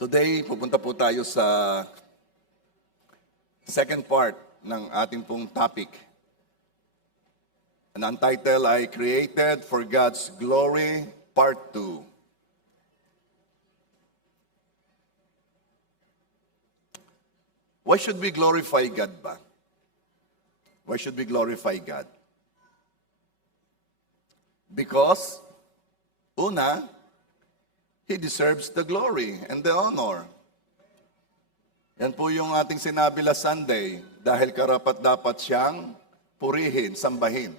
Today, pupunta po tayo sa second part ng ating pong topic. Ang title ay Created for God's Glory, Part 2. Why should we glorify God ba? Why should we glorify God? Because, una, He deserves the glory and the honor. Yan po yung ating sinabi last Sunday, dahil karapat-dapat siyang purihin, sambahin.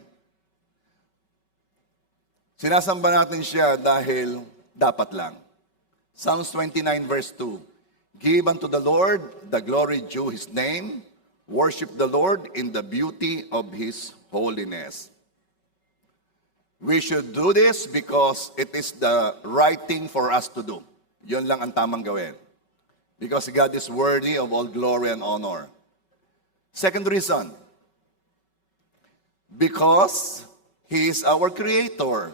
Sinasamba natin siya dahil dapat lang. Psalms 29 verse 2, Give unto the Lord the glory due His name, worship the Lord in the beauty of His holiness. We should do this because it is the right thing for us to do. Yun lang ang tamang gawin. Because God is worthy of all glory and honor. Second reason, because He is our Creator.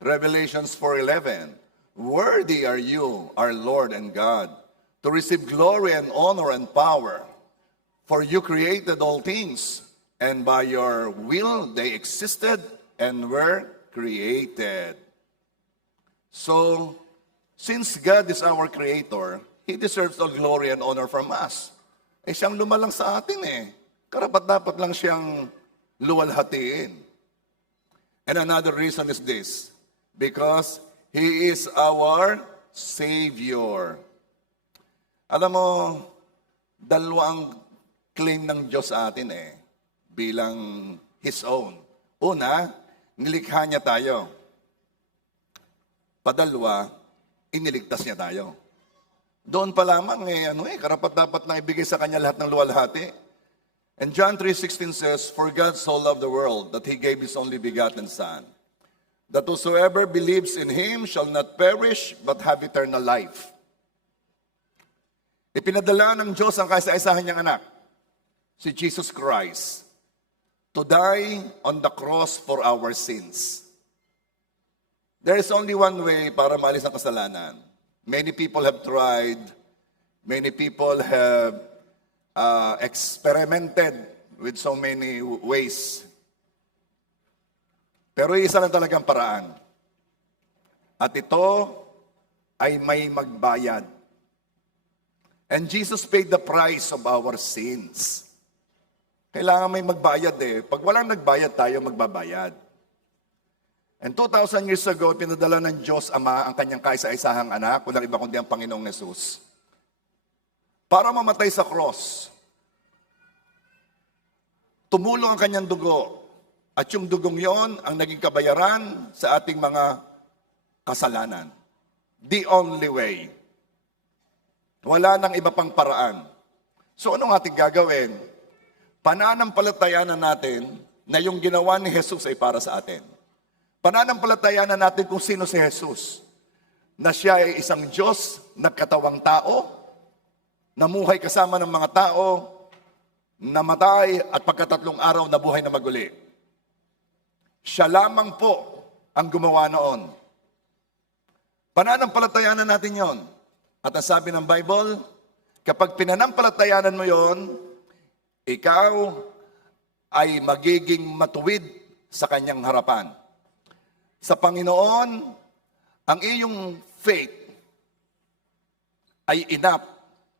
Revelations 4:11, Worthy are you, our Lord and God, to receive glory and honor and power. For you created all things, and by your will they existed and were created. So, since God is our Creator, He deserves all glory and honor from us. Siyang lumalang sa atin Karapat-dapat lang siyang luwalhatiin. And another reason is this, because He is our Savior. Alam mo, dalawa ang claim ng Diyos sa atin bilang His own. Una, nilikha niya tayo. Padalwa, iniligtas niya tayo. Doon pa lamang karapat-dapat na ibigay sa kanya lahat ng luwalhati. And John 3:16 says, For God so loved the world that He gave His only begotten Son, that whosoever believes in Him shall not perish but have eternal life. Ipinadala ng Diyos ang kaisa-isahan niyang anak, si Jesus Christ, to die on the cross for our sins. There is only one way para maalis ang kasalanan. Many people have tried, many people have experimented with so many ways. Pero isa lang talagang paraan. At ito ay may magbayad. And Jesus paid the price of our sins. Kailangan may magbayad Pag walang nagbayad, tayo magbabayad. And 2,000 years ago, pinadala ng Diyos Ama ang kanyang kaisa-isahang anak, walang iba kundi ang Panginoong Hesus, para mamatay sa cross. Tumulong ang kanyang dugo. At yung dugong yon ang naging kabayaran sa ating mga kasalanan. The only way. Wala nang iba pang paraan. So anong ating gagawin? Pananampalatayanan natin na yung ginawa ni Jesus ay para sa atin. Pananampalatayanan natin kung sino si Jesus. Na siya ay isang Diyos, nagkatawang tao, namuhay kasama ng mga tao, namatay at pagkatatlong araw nabuhay na maguli. Siya lamang po ang gumawa noon. Pananampalatayanan natin yon. At ang sabi ng Bible, kapag pinanampalatayanan mo yon, ikaw ay magiging matuwid sa kanyang harapan. Sa Panginoon, ang iyong faith ay enough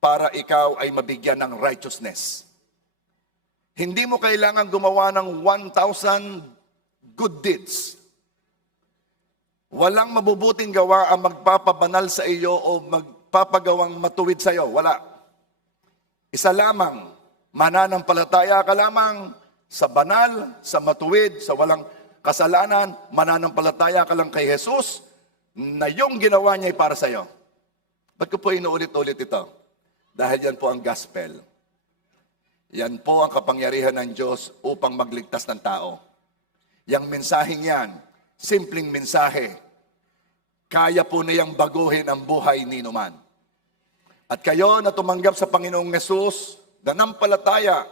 para ikaw ay mabigyan ng righteousness. Hindi mo kailangan gumawa ng 1,000 good deeds. Walang mabubuting gawa ang magpapabanal sa iyo o magpapagawang matuwid sa iyo. Wala. Isa lamang, mananampalataya ka lamang sa banal, sa matuwid, sa walang kasalanan, mananampalataya ka lang kay Jesus na yung ginawa niya ay para sa iyo. Ba't ko po inuulit-ulit ito? Dahil yan po ang gospel. Yan po ang kapangyarihan ng Diyos upang magligtas ng tao. Yang mensaheng yan, simpleng mensahe, kaya po niyang baguhin ang buhay ni numan. At kayo na tumanggap sa Panginoong Hesus, nanampalataya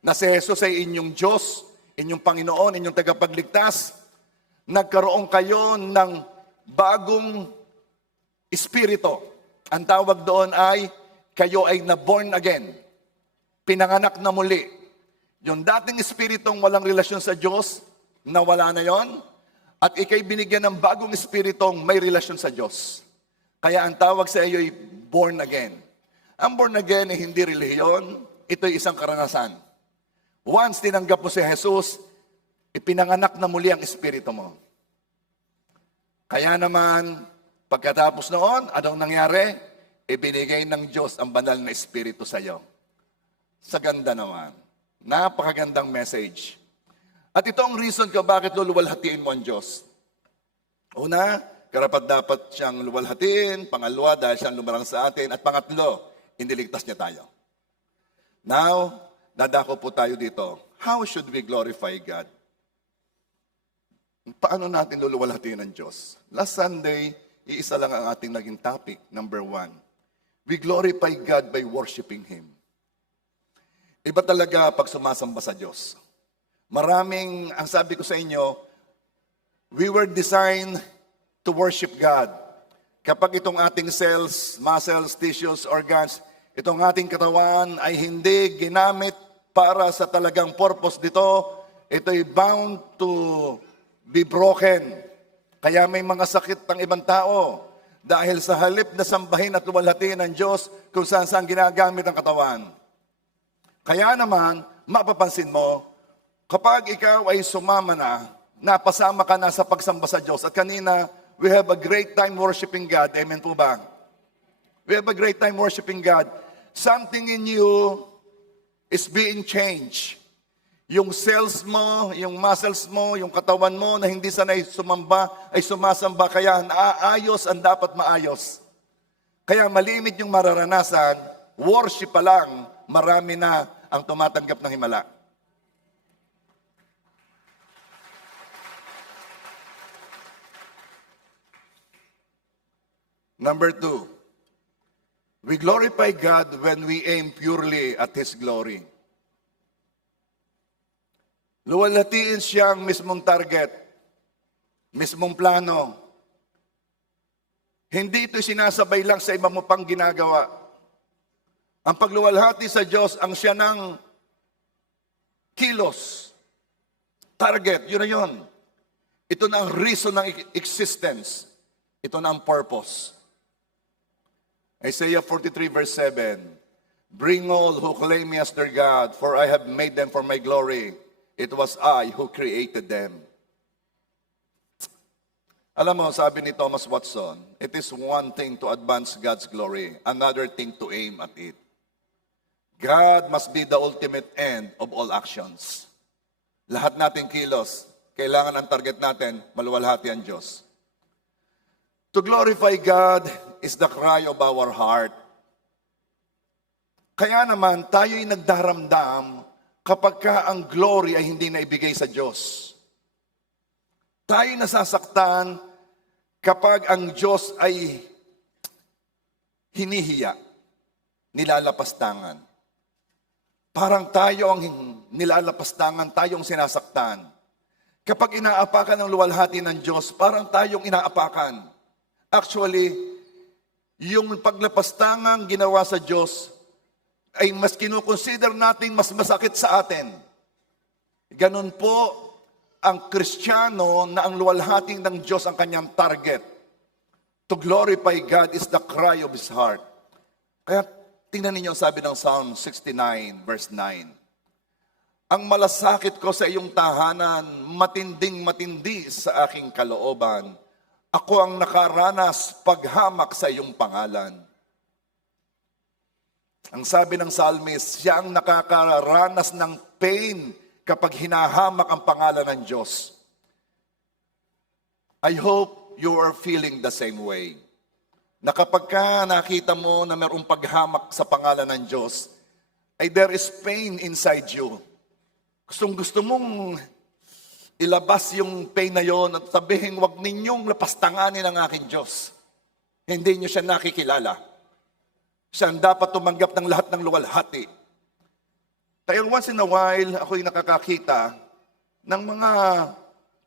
na si Jesus ay inyong Diyos, inyong Panginoon, inyong tagapagligtas, nagkaroon kayo ng bagong espiritu. Ang tawag doon ay, kayo ay na-born again. Pinanganak na muli. Yung dating espiritong walang relasyon sa Diyos, nawala na yon. At ikay binigyan ng bagong espiritong may relasyon sa Diyos. Kaya ang tawag sa iyo ay born again. Ang born again ay hindi relihiyon, ito ay isang karanasan. Once tinanggap mo si Jesus, ipinanganak na muli ang espiritu mo. Kaya naman, pagkatapos noon, anong nangyari? Ibinigay ng Diyos ang banal na espiritu sa iyo. Sa ganda naman. Napakagandang message. At ito ang reason kung bakit luluwalhatiin mo ang Diyos. Una, karapat-dapat siyang luwalhatiin. Pangalawa, dahil siyang lumarang sa atin. At pangatlo, iniligtas niya tayo. Now, dadako po tayo dito. How should we glorify God? Paano natin luluwalhatiin ang Diyos? Last Sunday, iisa lang ang ating naging topic, number 1. We glorify God by worshiping Him. Iba talaga pag sumasamba sa Diyos. Maraming, ang sabi ko sa inyo, we were designed to worship God. Kapag itong ating cells, muscles, tissues, organs, itong ating katawan ay hindi ginamit para sa talagang purpose dito, ito'y bound to be broken. Kaya may mga sakit ng ibang tao dahil sa halip na sambahin at luwalhatiin ng Diyos kung saan ginagamit ang katawan. Kaya naman, mapapansin mo, kapag ikaw ay sumama na, napasama ka na sa pagsamba sa Diyos. At kanina, we have a great time worshiping God. Amen po ba? We have a great time worshiping God. Something in you is being changed. Yung cells mo, yung muscles mo, yung katawan mo na hindi sanay sumamba, ay sumasamba. Kaya naayos ang dapat maayos. Kaya malimit yung mararanasan, worship pa lang, marami na ang tumatanggap ng himala. Number 2, we glorify God when we aim purely at His glory. Luwalhatiin siya ang mismong target, mismong plano. Hindi ito sinasabay lang sa iba mo pang ginagawa. Ang pagluwalhati sa Diyos, ang siya ng kilos, target, yun na yun. Ito na ang reason ng existence. Ito na ang purpose. Isaiah 43 verse 7, bring all who claim me as their God, for I have made them for my glory. It was I who created them. Alam mo, sabi ni Thomas Watson, it is one thing to advance God's glory, another thing to aim at it. God must be the ultimate end of all actions. Lahat nating kilos, kailangan ang target natin, maluwalhati ang Diyos. To glorify God is the cry of our heart. Kaya naman, tayo'y nagdaramdam kapag ka ang glory ay hindi naibigay sa Diyos. Tayo'y nasasaktan kapag ang Diyos ay hinihiya, nilalapastangan. Parang tayo ang nilalapastangan, tayong sinasaktan. Kapag inaapakan ng luwalhati ng Diyos, parang tayong inaapakan. Actually, yung paglapastangang ginawa sa Diyos ay mas kinukonsider natin mas masakit sa atin. Ganun po ang Kristiyano na ang luwalhati ng Diyos ang kanyang target. To glorify God is the cry of His heart. Kaya tingnan ninyo ang sabi ng Psalm 69 verse 9. Ang malasakit ko sa iyong tahanan, matinding matindi sa aking kalooban. Ako ang nakaranas paghamak sa iyong pangalan. Ang sabi ng psalmist, siya ang nakakaranas ng pain kapag hinahamak ang pangalan ng Diyos. I hope you are feeling the same way. Na kapag ka nakita mo na mayroong paghamak sa pangalan ng Diyos, ay there is pain inside you. Gusto mong ilabas yung pain na yon at sabihin, wag ninyong lapastanganin ang aking Diyos. Hindi nyo siya nakikilala. Siya ang dapat tumanggap ng lahat ng luwalhati. Kaya once in a while, ako'y nakakakita ng mga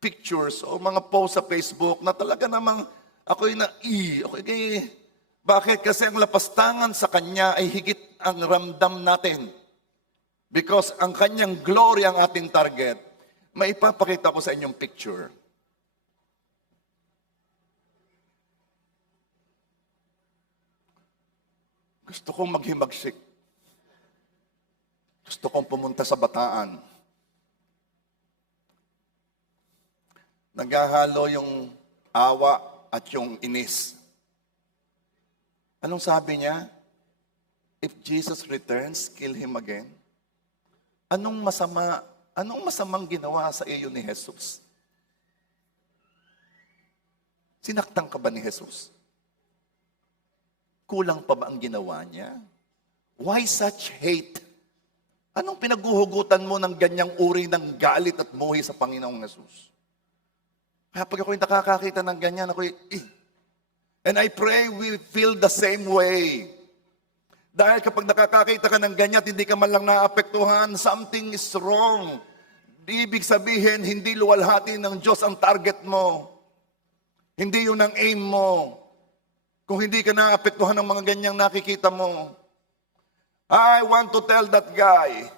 pictures o mga posts sa Facebook na talaga namang ako'y Bakit? Kasi ang lapastangan sa Kanya ay higit ang ramdam natin. Because ang Kanyang glory ang ating target. Maipapakita ko sa inyong picture. Gusto kong maghimagsik. Gusto kong pumunta sa Bataan. Naghahalo yung awa at yung inis. Anong sabi niya? If Jesus returns, kill him again. Anong masamang ginawa sa iyo ni Jesus? Sinaktan ka ba ni Jesus? Kulang pa ba ang ginawa niya? Why such hate? Anong pinaguhugutan mo ng ganyang uri ng galit at muhi sa Panginoong Jesus? Kaya pag ako'y nakakakita ng ganyan, And I pray we feel the same way. Dahil kapag nakakakita ka ng ganyan at hindi ka man lang naapektuhan, something is wrong. Ibig sabihin, hindi luwalhati ng Diyos ang target mo. Hindi yun ang aim mo. Kung hindi ka naapektuhan ng mga ganyang nakikita mo. I want to tell that guy,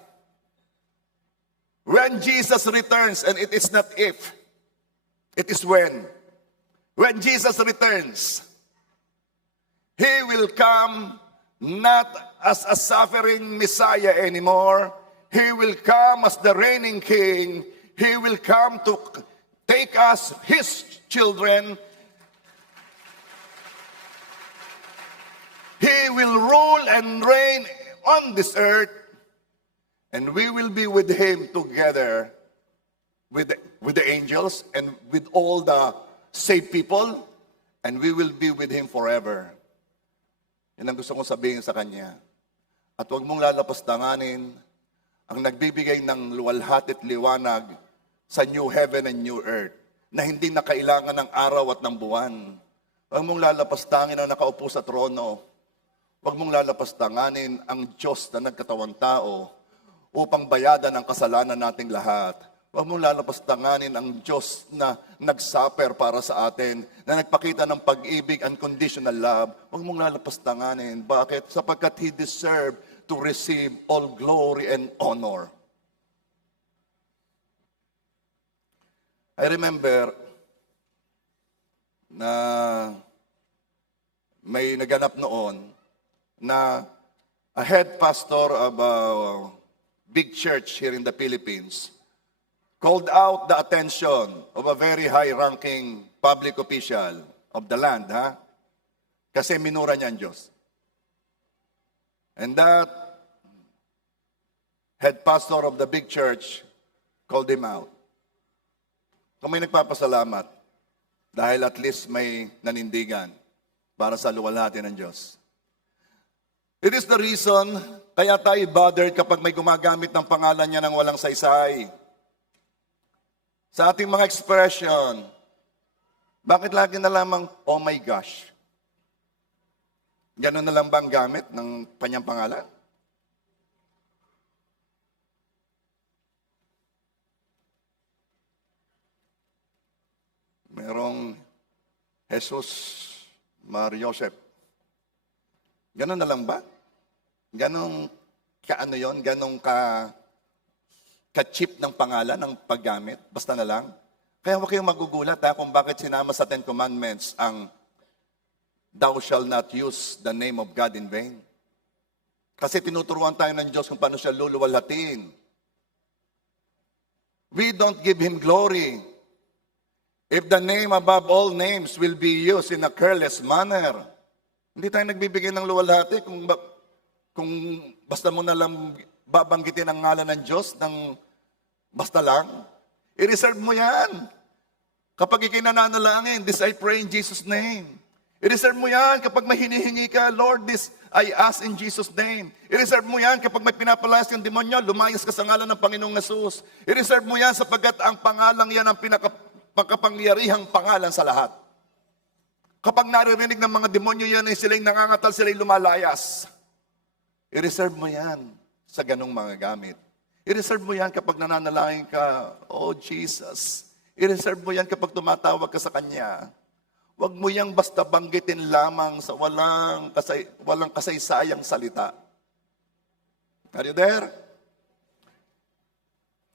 when Jesus returns, and it is not if, it is when. When Jesus returns, He will come not as a suffering Messiah anymore. He will come as the reigning King. He will come to take us, His children. He will rule and reign on this earth, and we will be with Him together with the angels and with all the saved people, and we will be with Him forever. Yan ang gusto kong sabihin sa Kanya. At huwag mong lalapastanganin ang nagbibigay ng luwalhati at liwanag sa new heaven and new earth, na hindi na kailangan ng araw at ng buwan. Huwag mong lalapastangin ang nakaupo sa trono. Huwag mong lalapastanganin ang Diyos na nagkatawang tao upang bayadan ang kasalanan nating lahat. Huwag mong lalapastanganin ang Diyos na nagsuffer para sa atin, na nagpakita ng pag-ibig, unconditional love. Huwag mong lalapastanganin. Bakit? Sapagkat He deserved to receive all glory and honor. I remember na may naganap noon na a head pastor of a big church here in the Philippines called out the attention of a very high-ranking public official of the land, Kasi minura niya ang Diyos. And that head pastor of the big church called him out. Kung may nagpapasalamat, dahil at least may nanindigan para sa luwalhati ng Diyos. It is the reason kaya tayo bothered kapag may gumagamit ng pangalan niya ng walang saysay. Sa ating mga expression, bakit lagi na lamang, oh my gosh? Ganun na lang ba ang gamit ng kanyang pangalan? Merong Jesus Mar Joseph. Ganun na lang ba? Ganong kaano yon? Ganong ka-cheap ng pangalan, ng paggamit? Basta na lang? Kaya huwag kayong magugulat kung bakit sinama sa Ten Commandments ang thou shall not use the name of God in vain. Kasi tinuturuan tayo ng Diyos kung paano siya luluwalhatiin. We don't give Him glory if the name above all names will be used in a careless manner. Hindi tayo nagbibigay ng luwalhati kung basta mo na lang babanggitin ang ngalan ng Diyos ng basta lang. I-reserve mo yan. Kapag ikinananalangin, this I pray in Jesus' name. I-reserve mo yan kapag may hinihingi ka, Lord, this I ask in Jesus' name. I-reserve mo yan kapag may pinapalayas yung demonyo, lumayas ka sa ngalan ng Panginoong Jesus. I-reserve mo yan sapagkat ang pangalang yan ang pinakapangyarihang pangalan sa lahat. Kapag naririnig ng mga demonyo yan ay sila'y nangangatal, sila'y lumalayas. I-reserve mo yan sa ganong mga gamit. I-reserve mo yan kapag nananalangin ka, oh Jesus. I-reserve mo yan kapag tumatawag ka sa Kanya. Huwag mo yang basta banggitin lamang sa walang kasaysayang salita. Are you there?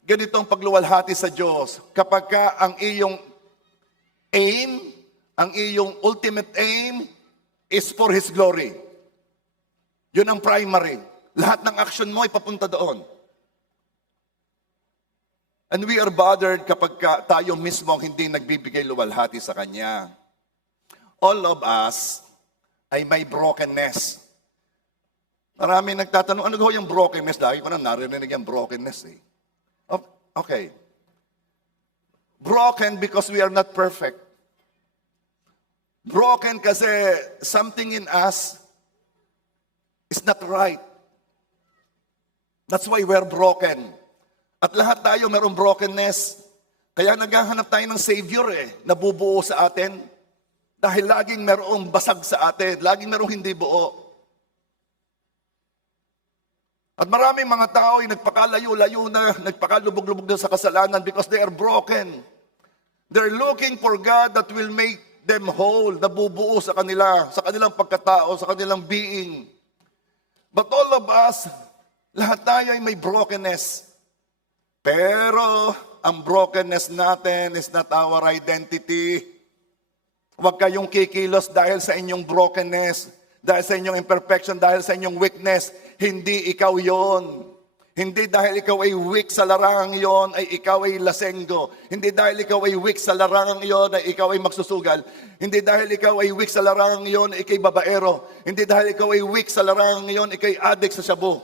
Ganito ang pagluwalhati sa Diyos. Kapag ka ang iyong aim, ang iyong ultimate aim is for His glory. Yun ang primary. Lahat ng action mo ay papunta doon. And we are bothered kapag tayo mismo ang hindi nagbibigay luwalhati sa Kanya. All of us ay may brokenness. Marami nagtatanong, ano ho yung brokenness? Lagi ko na narinig yung brokenness eh. Okay. Broken because we are not perfect. Broken kasi something in us is not right. That's why we're broken. At lahat tayo mayroong brokenness. Kaya naghahanap tayo ng Savior nabubuo sa atin. Dahil laging mayroong basag sa atin, laging mayroong hindi buo. At maraming mga tao ay nagpakalayo-layo na, nagpakalubog-lubog na sa kasalanan because they are broken. They're looking for God that will make them whole, nabubuo sa kanilang pagkatao, sa kanilang being. But all of us, lahat tayo ay may brokenness. Pero ang brokenness natin is not our identity. Huwag kayong kikilos dahil sa inyong brokenness, dahil sa inyong imperfection, dahil sa inyong weakness. Hindi ikaw yon. Hindi dahil ikaw ay weak sa larangang iyon, ay ikaw ay lasenggo. Hindi dahil ikaw ay weak sa larangang iyon, ay ikaw ay magsusugal. Hindi dahil ikaw ay weak sa larangang iyon, ay ikay babaero. Hindi dahil ikaw ay weak sa larangang iyon, ikay addict sa shabu.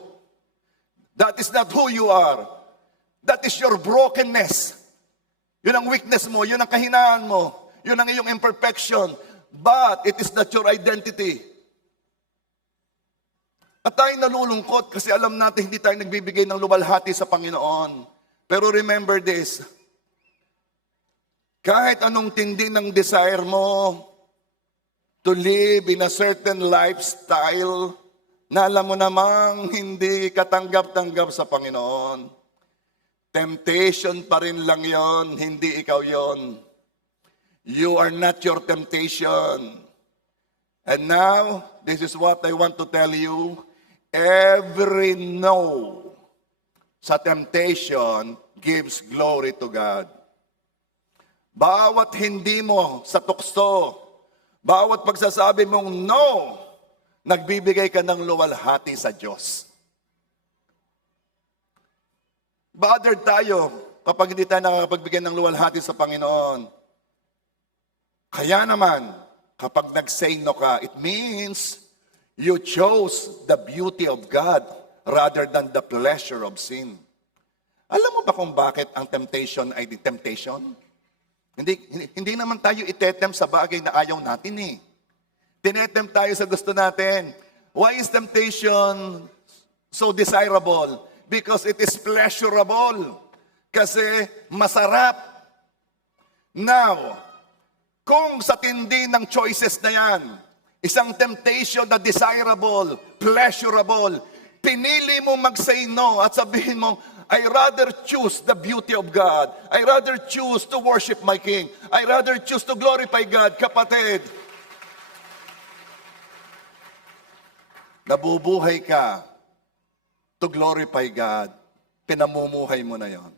That is not who you are. That is your brokenness. Yun ang weakness mo, yun ang kahinaan mo. Yun ang iyong imperfection. But it is not your identity. At tayo nalulungkot kasi alam natin hindi tayo nagbibigay ng luwalhati sa Panginoon. Pero remember this. Kahit anong tindi ng desire mo to live in a certain lifestyle na alam mo namang hindi katanggap-tanggap sa Panginoon. Temptation pa rin lang yon, hindi ikaw yon. You are not your temptation. And now, this is what I want to tell you. Every no sa temptation gives glory to God. Bawat hindi mo sa tukso, bawat pagsasabi mong no, nagbibigay ka ng luwalhati sa Diyos. Bothered tayo kapag hindi tayo nakakapagbigay ng luwalhati sa Panginoon. Kaya naman, kapag nag-say no ka, it means you chose the beauty of God rather than the pleasure of sin. Alam mo ba kung bakit ang temptation ay the temptation? Hindi naman tayo itetempt sa bagay na ayaw natin Tinetempt tayo sa gusto natin. Why is temptation so desirable? Because it is pleasurable. Kasi masarap. Now, kung sa tindi ng choices na yan, isang temptation na desirable, pleasurable, pinili mo mag-say no at sabihin mo, I rather choose the beauty of God. I rather choose to worship my King. I rather choose to glorify God. Kapatid, nabubuhay ka to glorify God. Pinamumuhay mo na yon.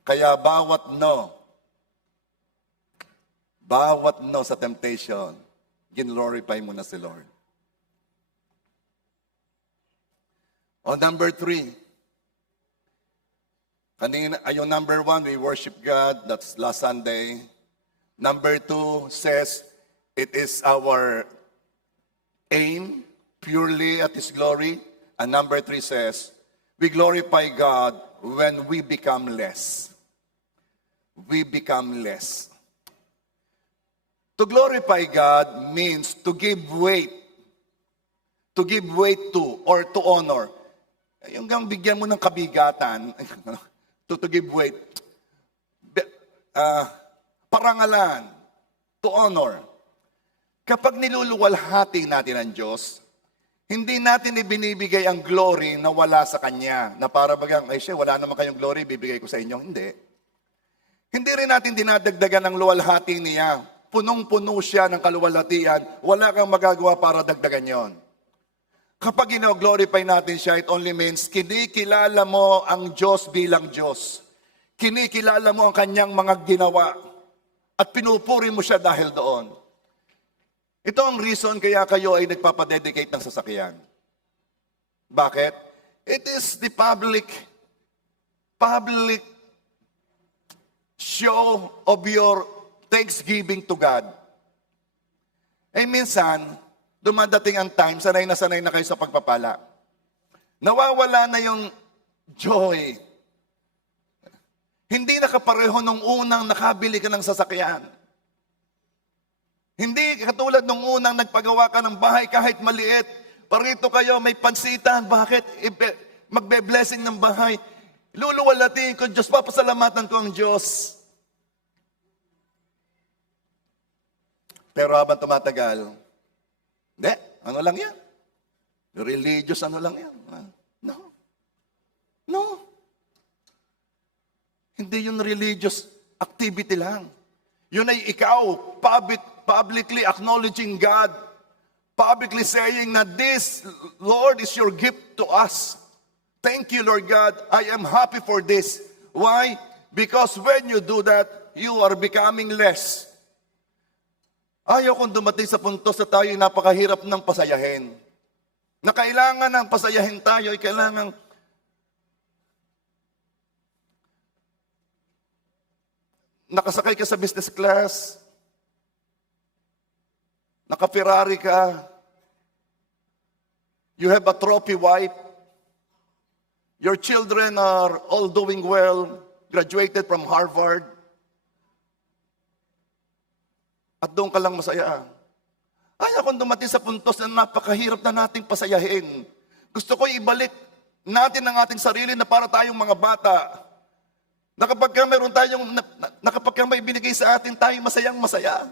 Kaya bawat no sa temptation, glorify mo na si Lord. O number 3, yung number 1, we worship God. That's last Sunday. Number 2 says, it is our aim purely at His glory. And number 3 says, we glorify God when we become less. We become less. To glorify God means to give weight. To give weight to or to honor. Yung gang bigyan mo ng kabigatan, to give weight. Parangalan, to honor. Kapag niluluwalhati natin ang Diyos, hindi natin ibinibigay ang glory na wala sa Kanya. Na para bagang, ay siya, wala naman kayong glory, bibigay ko sa inyo. Hindi. Hindi rin natin dinadagdagan ang luwalhati niya. punong-puno siya ng kaluwalhatian, wala kang magagawa para dagdagan yon. Kapag gino-glorify natin siya, it only means kinikilala mo ang Diyos bilang Diyos. Kinikilala mo ang kanyang mga ginawa at pinupuri mo siya dahil doon. Ito ang reason kaya kayo ay nagpapadedicate ng sasakyan. Bakit? It is the public show of your thanksgiving to God. Eh minsan, dumadating ang time, sanay na kayo sa pagpapala. Nawawala na yung joy. Hindi nakapareho nung unang nakabili ka ng sasakyan. Hindi katulad nung unang nagpagawa ka ng bahay kahit maliit. Parito kayo, may pansitan. Bakit? Magbe-blessing ng bahay. Luluwalatiin ko, Diyos, papasalamatan ko ang Diyos. Pero habang tumatagal, hindi, ano lang yan? Religious ano lang yan? No. Hindi yun religious activity lang. Yun ay ikaw, publicly acknowledging God, publicly saying na this, Lord, is your gift to us. Thank you, Lord God. I am happy for this. Why? Because when you do that, you are becoming less. Ayaw kong dumating sa puntos na tayo napakahirap ng pasayahin. Na kailangan ng pasayahin tayo, ay kailangan nakasakay ka sa business class, naka-Ferrari ka, you have a trophy wife, your children are all doing well, graduated from Harvard, at doon ka lang masaya. Ayaw kong dumating sa puntos na napakahirap na nating pasayahin. Gusto ko ibalik natin ang ating sarili na para tayong mga bata. Na kapag may binigay sa atin, tayo masayang masaya.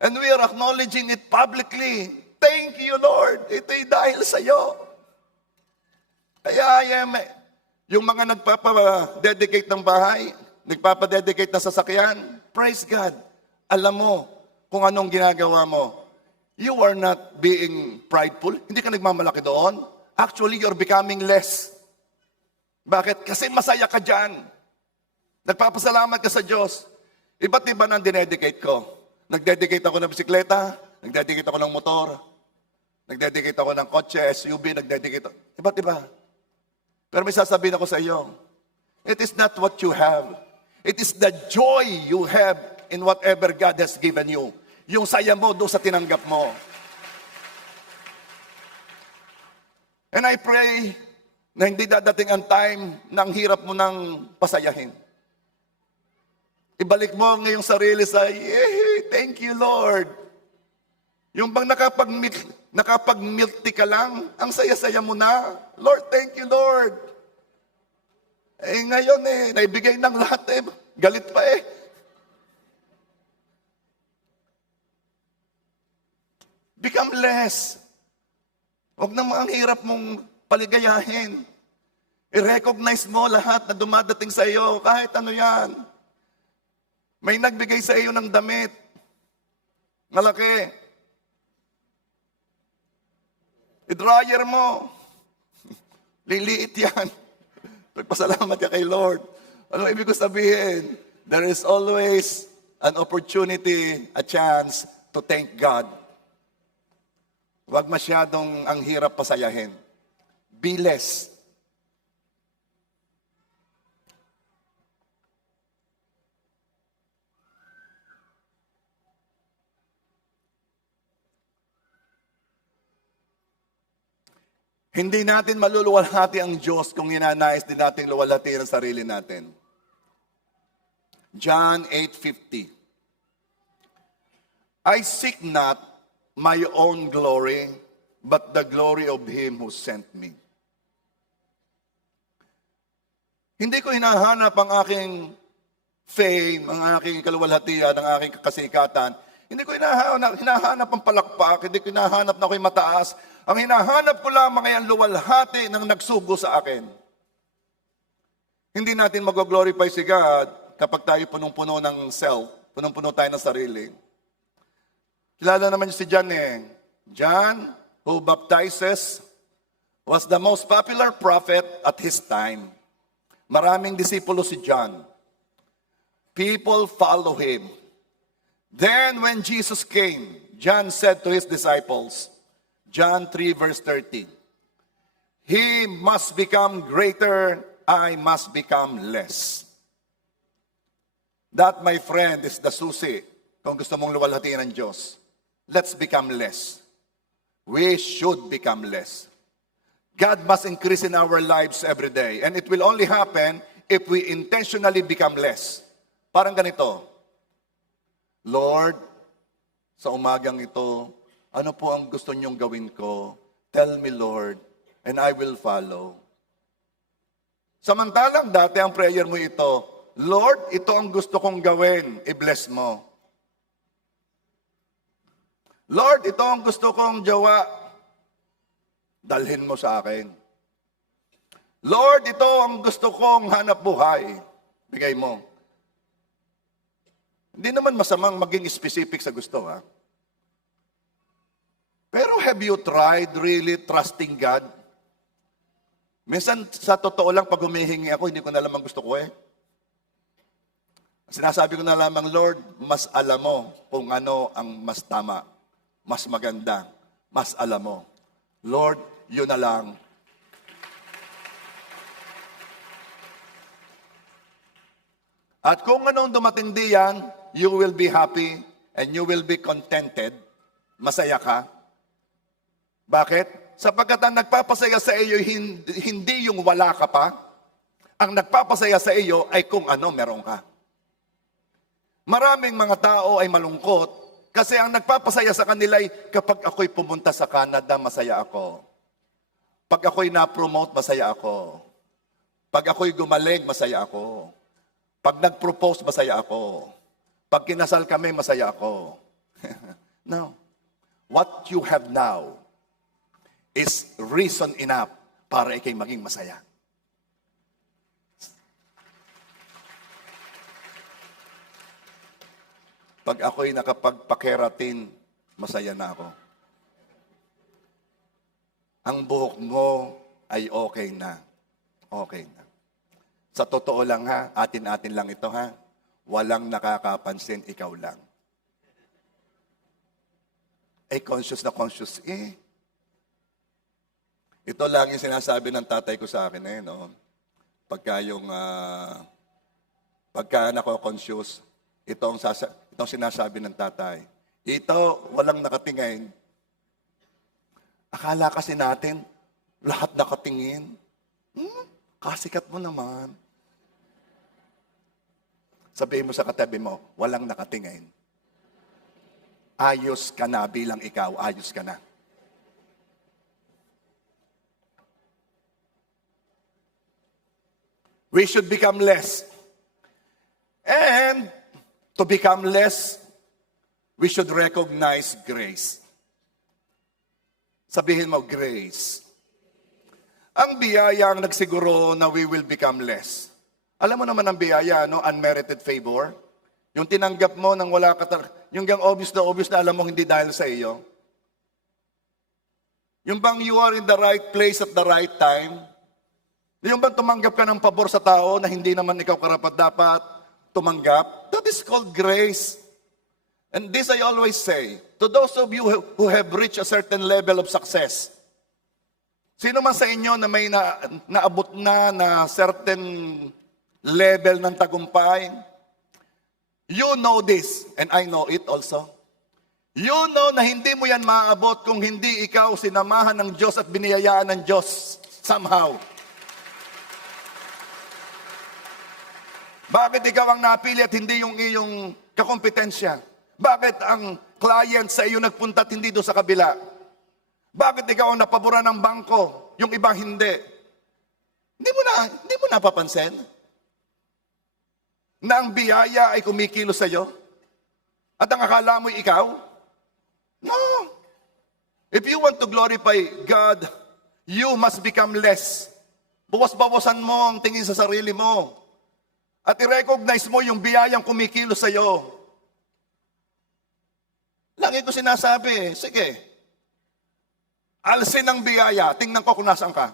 And we are acknowledging it publicly. Thank you, Lord. Ito'y dahil sa iyo. Kaya yung mga nagpapa-dedicate ng bahay, nagpapa-dedicate ng sasakyan, praise God. Alam mo kung anong ginagawa mo. You are not being prideful. Hindi ka nagmamalaki doon. Actually, you're becoming less. Bakit? Kasi masaya ka dyan. Nagpapasalamat ka sa Diyos. Iba't iba nang dinedicate ko. Nagdedicate ako ng bisikleta, nagdedicate ako ng motor, nagdedicate ako ng kotse, SUV, nagdedicate ako. Iba't iba. Pero may sasabihin ako sa iyo, it is not what you have. It is the joy you have in whatever God has given you. Yung saya mo doon sa tinanggap mo. And I pray na hindi dadating ang time na ang hirap mo nang pasayahin. Ibalik mo ang iyong sarili sa, thank you, Lord. Yung bang nakapag-milk tea ka lang, ang saya-saya mo na. Lord, thank you, Lord. Eh ngayon naibigay ng lahat galit pa Become less. Huwag naman ang hirap mong paligayahin. I-recognize mo lahat na dumadating sa iyo, kahit ano yan. May nagbigay sa iyo ng damit. Malaki. I-dryer mo. Liliit yan. Pagpasalamat ka kay Lord. Ano ibig ko sabihin? There is always an opportunity, a chance to thank God. Huwag masyadong ang hirap pasayahin. Be less. Hindi natin maluluwalhati ang Diyos kung ninanais din nating luwalhati ang sarili natin. John 8:50. I seek not my own glory, but the glory of Him who sent me. Hindi ko hinahanap ang aking fame, ang aking kaluwalhatian, ang aking kasikatan. Hindi ko hinahanap ang palakpak, hindi ko hinahanap na ako'y mataas. Ang hinahanap ko lamang ay ang luwalhati ng nagsugo sa akin. Hindi natin mag-glorify si God kapag tayo punong-puno ng self. punong-puno tayo ng sarili. Kilala naman niyo si John eh. John, who baptizes, was the most popular prophet at his time. Maraming disipulo si John. People follow him. Then when Jesus came, John said to his disciples, John 3 verse 30, He must become greater, I must become less. That, my friend, is the susi kung gusto mong luwalhatiin ng Diyos. Let's become less. We should become less. God must increase in our lives every day. And it will only happen if we intentionally become less. Parang ganito, Lord, sa umagang ito, ano po ang gusto niyong gawin ko? Tell me, Lord, and I will follow. Samantalang dati ang prayer mo ito, Lord, ito ang gusto kong gawin, i-bless mo. Lord, ito ang gusto kong jowa, dalhin mo sa akin. Lord, ito ang gusto kong hanap buhay, bigay mo. Hindi naman masamang maging specific sa gusto, ha? Pero have you tried really trusting God? Minsan, sa totoo lang, pag humihingi ako, hindi ko na alam ang gusto ko eh. Sinasabi ko na lamang, Lord, mas alam mo kung ano ang mas tama, mas maganda, mas alam mo. Lord, yun na lang. At kung anong dumating diyan, you will be happy and you will be contented. Masaya ka. Bakit? Sapagkat ang nagpapasaya sa iyo, hindi yung wala ka pa. Ang nagpapasaya sa iyo ay kung ano meron ka. Maraming mga tao ay malungkot kasi ang nagpapasaya sa kanila ay kapag ako'y pumunta sa Canada, masaya ako. Pag ako'y na-promote, masaya ako. Pag ako'y gumaling, masaya ako. Pag nag-propose, masaya ako. Pag kinasal kami, masaya ako. No. What you have now is reason enough para ikay maging masaya. Pag ako'y nakapagpakeratin, masaya na ako. Ang buhok mo ay okay na. Okay na. Sa totoo lang ha, atin-atin lang ito ha. Walang nakakapansin, ikaw lang. Conscious na conscious Ito lang yung sinasabi ng tatay ko sa akin no? Pagka nako-conscious, itong sinasabi ng tatay. Ito, walang nakatingin. Akala kasi natin, lahat nakatingin. Kasikat mo naman. Sabihin mo sa katabi mo, walang nakatingin. Ayos ka na bilang ikaw, ayos ka na. We should become less. And to become less, we should recognize grace. Sabihin mo, grace. Ang biyaya ang nagsiguro na we will become less. Alam mo naman ang biyaya, no? Unmerited favor. Yung tinanggap mo nang wala ka, yung gang obvious na alam mo hindi dahil sa iyo. Yung bang you are in the right place at the right time. Yung bang tumanggap ka ng pabor sa tao na hindi naman ikaw karapat-dapat tumanggap. That is called grace. And this I always say, to those of you who have reached a certain level of success, sino man sa inyo na may naabot na certain level ng tagumpay, you know this, and I know it also. You know na hindi mo yan maaabot kung hindi ikaw sinamahan ng Diyos at biniyayaan ng Diyos somehow. Bakit ikaw ang napili at hindi yung iyong kakompetensya? Bakit ang client sa iyo nagpunta at hindi doon sa kabila? Bakit ikaw ang napaboran ng bangko, yung iba hindi? Hindi mo napapansin? Na ang biyaya ay kumikilos sa iyo? At ang akala mo ikaw? No. If you want to glorify God, you must become less. Bawas-bawasan mo ang tingin sa sarili mo. At i-recognize mo yung biyayang kumikilos sa iyo. Lagi ko sinasabi, sige, alsin ang biyaya, tingnan ko kung nasaan ka.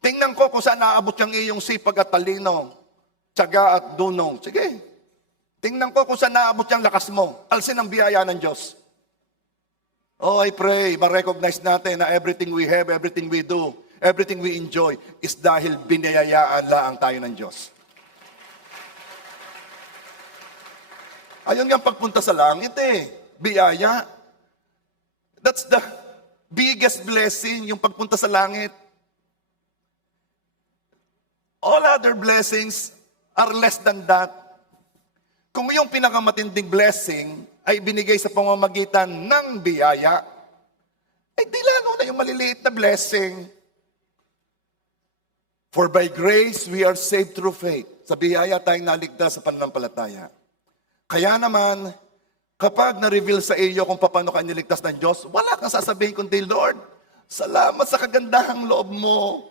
Tingnan ko kung saan naabot yung iyong sipag at talino, tiyaga at dunong. Sige, tingnan ko kung saan naabot yung lakas mo. Alsin ang biyaya ng Diyos. Oh, I pray, ma-recognize natin na everything we have, everything we do, everything we enjoy is dahil biniyayaan lang tayo ng Diyos. Ayun nga pagpunta sa langit biyaya. That's the biggest blessing, yung pagpunta sa langit. All other blessings are less than that. Kung yung pinakamatinding blessing ay binigay sa pamamagitan ng biyaya, ay di lalo na yung maliliit na blessing. For by grace we are saved through faith. Sa biyaya tayong naligtas sa pananampalataya. Kaya naman, kapag na-reveal sa iyo kung paano ka niligtas ng Diyos, wala kang sasabihin kundi, Lord, salamat sa kagandahang loob mo.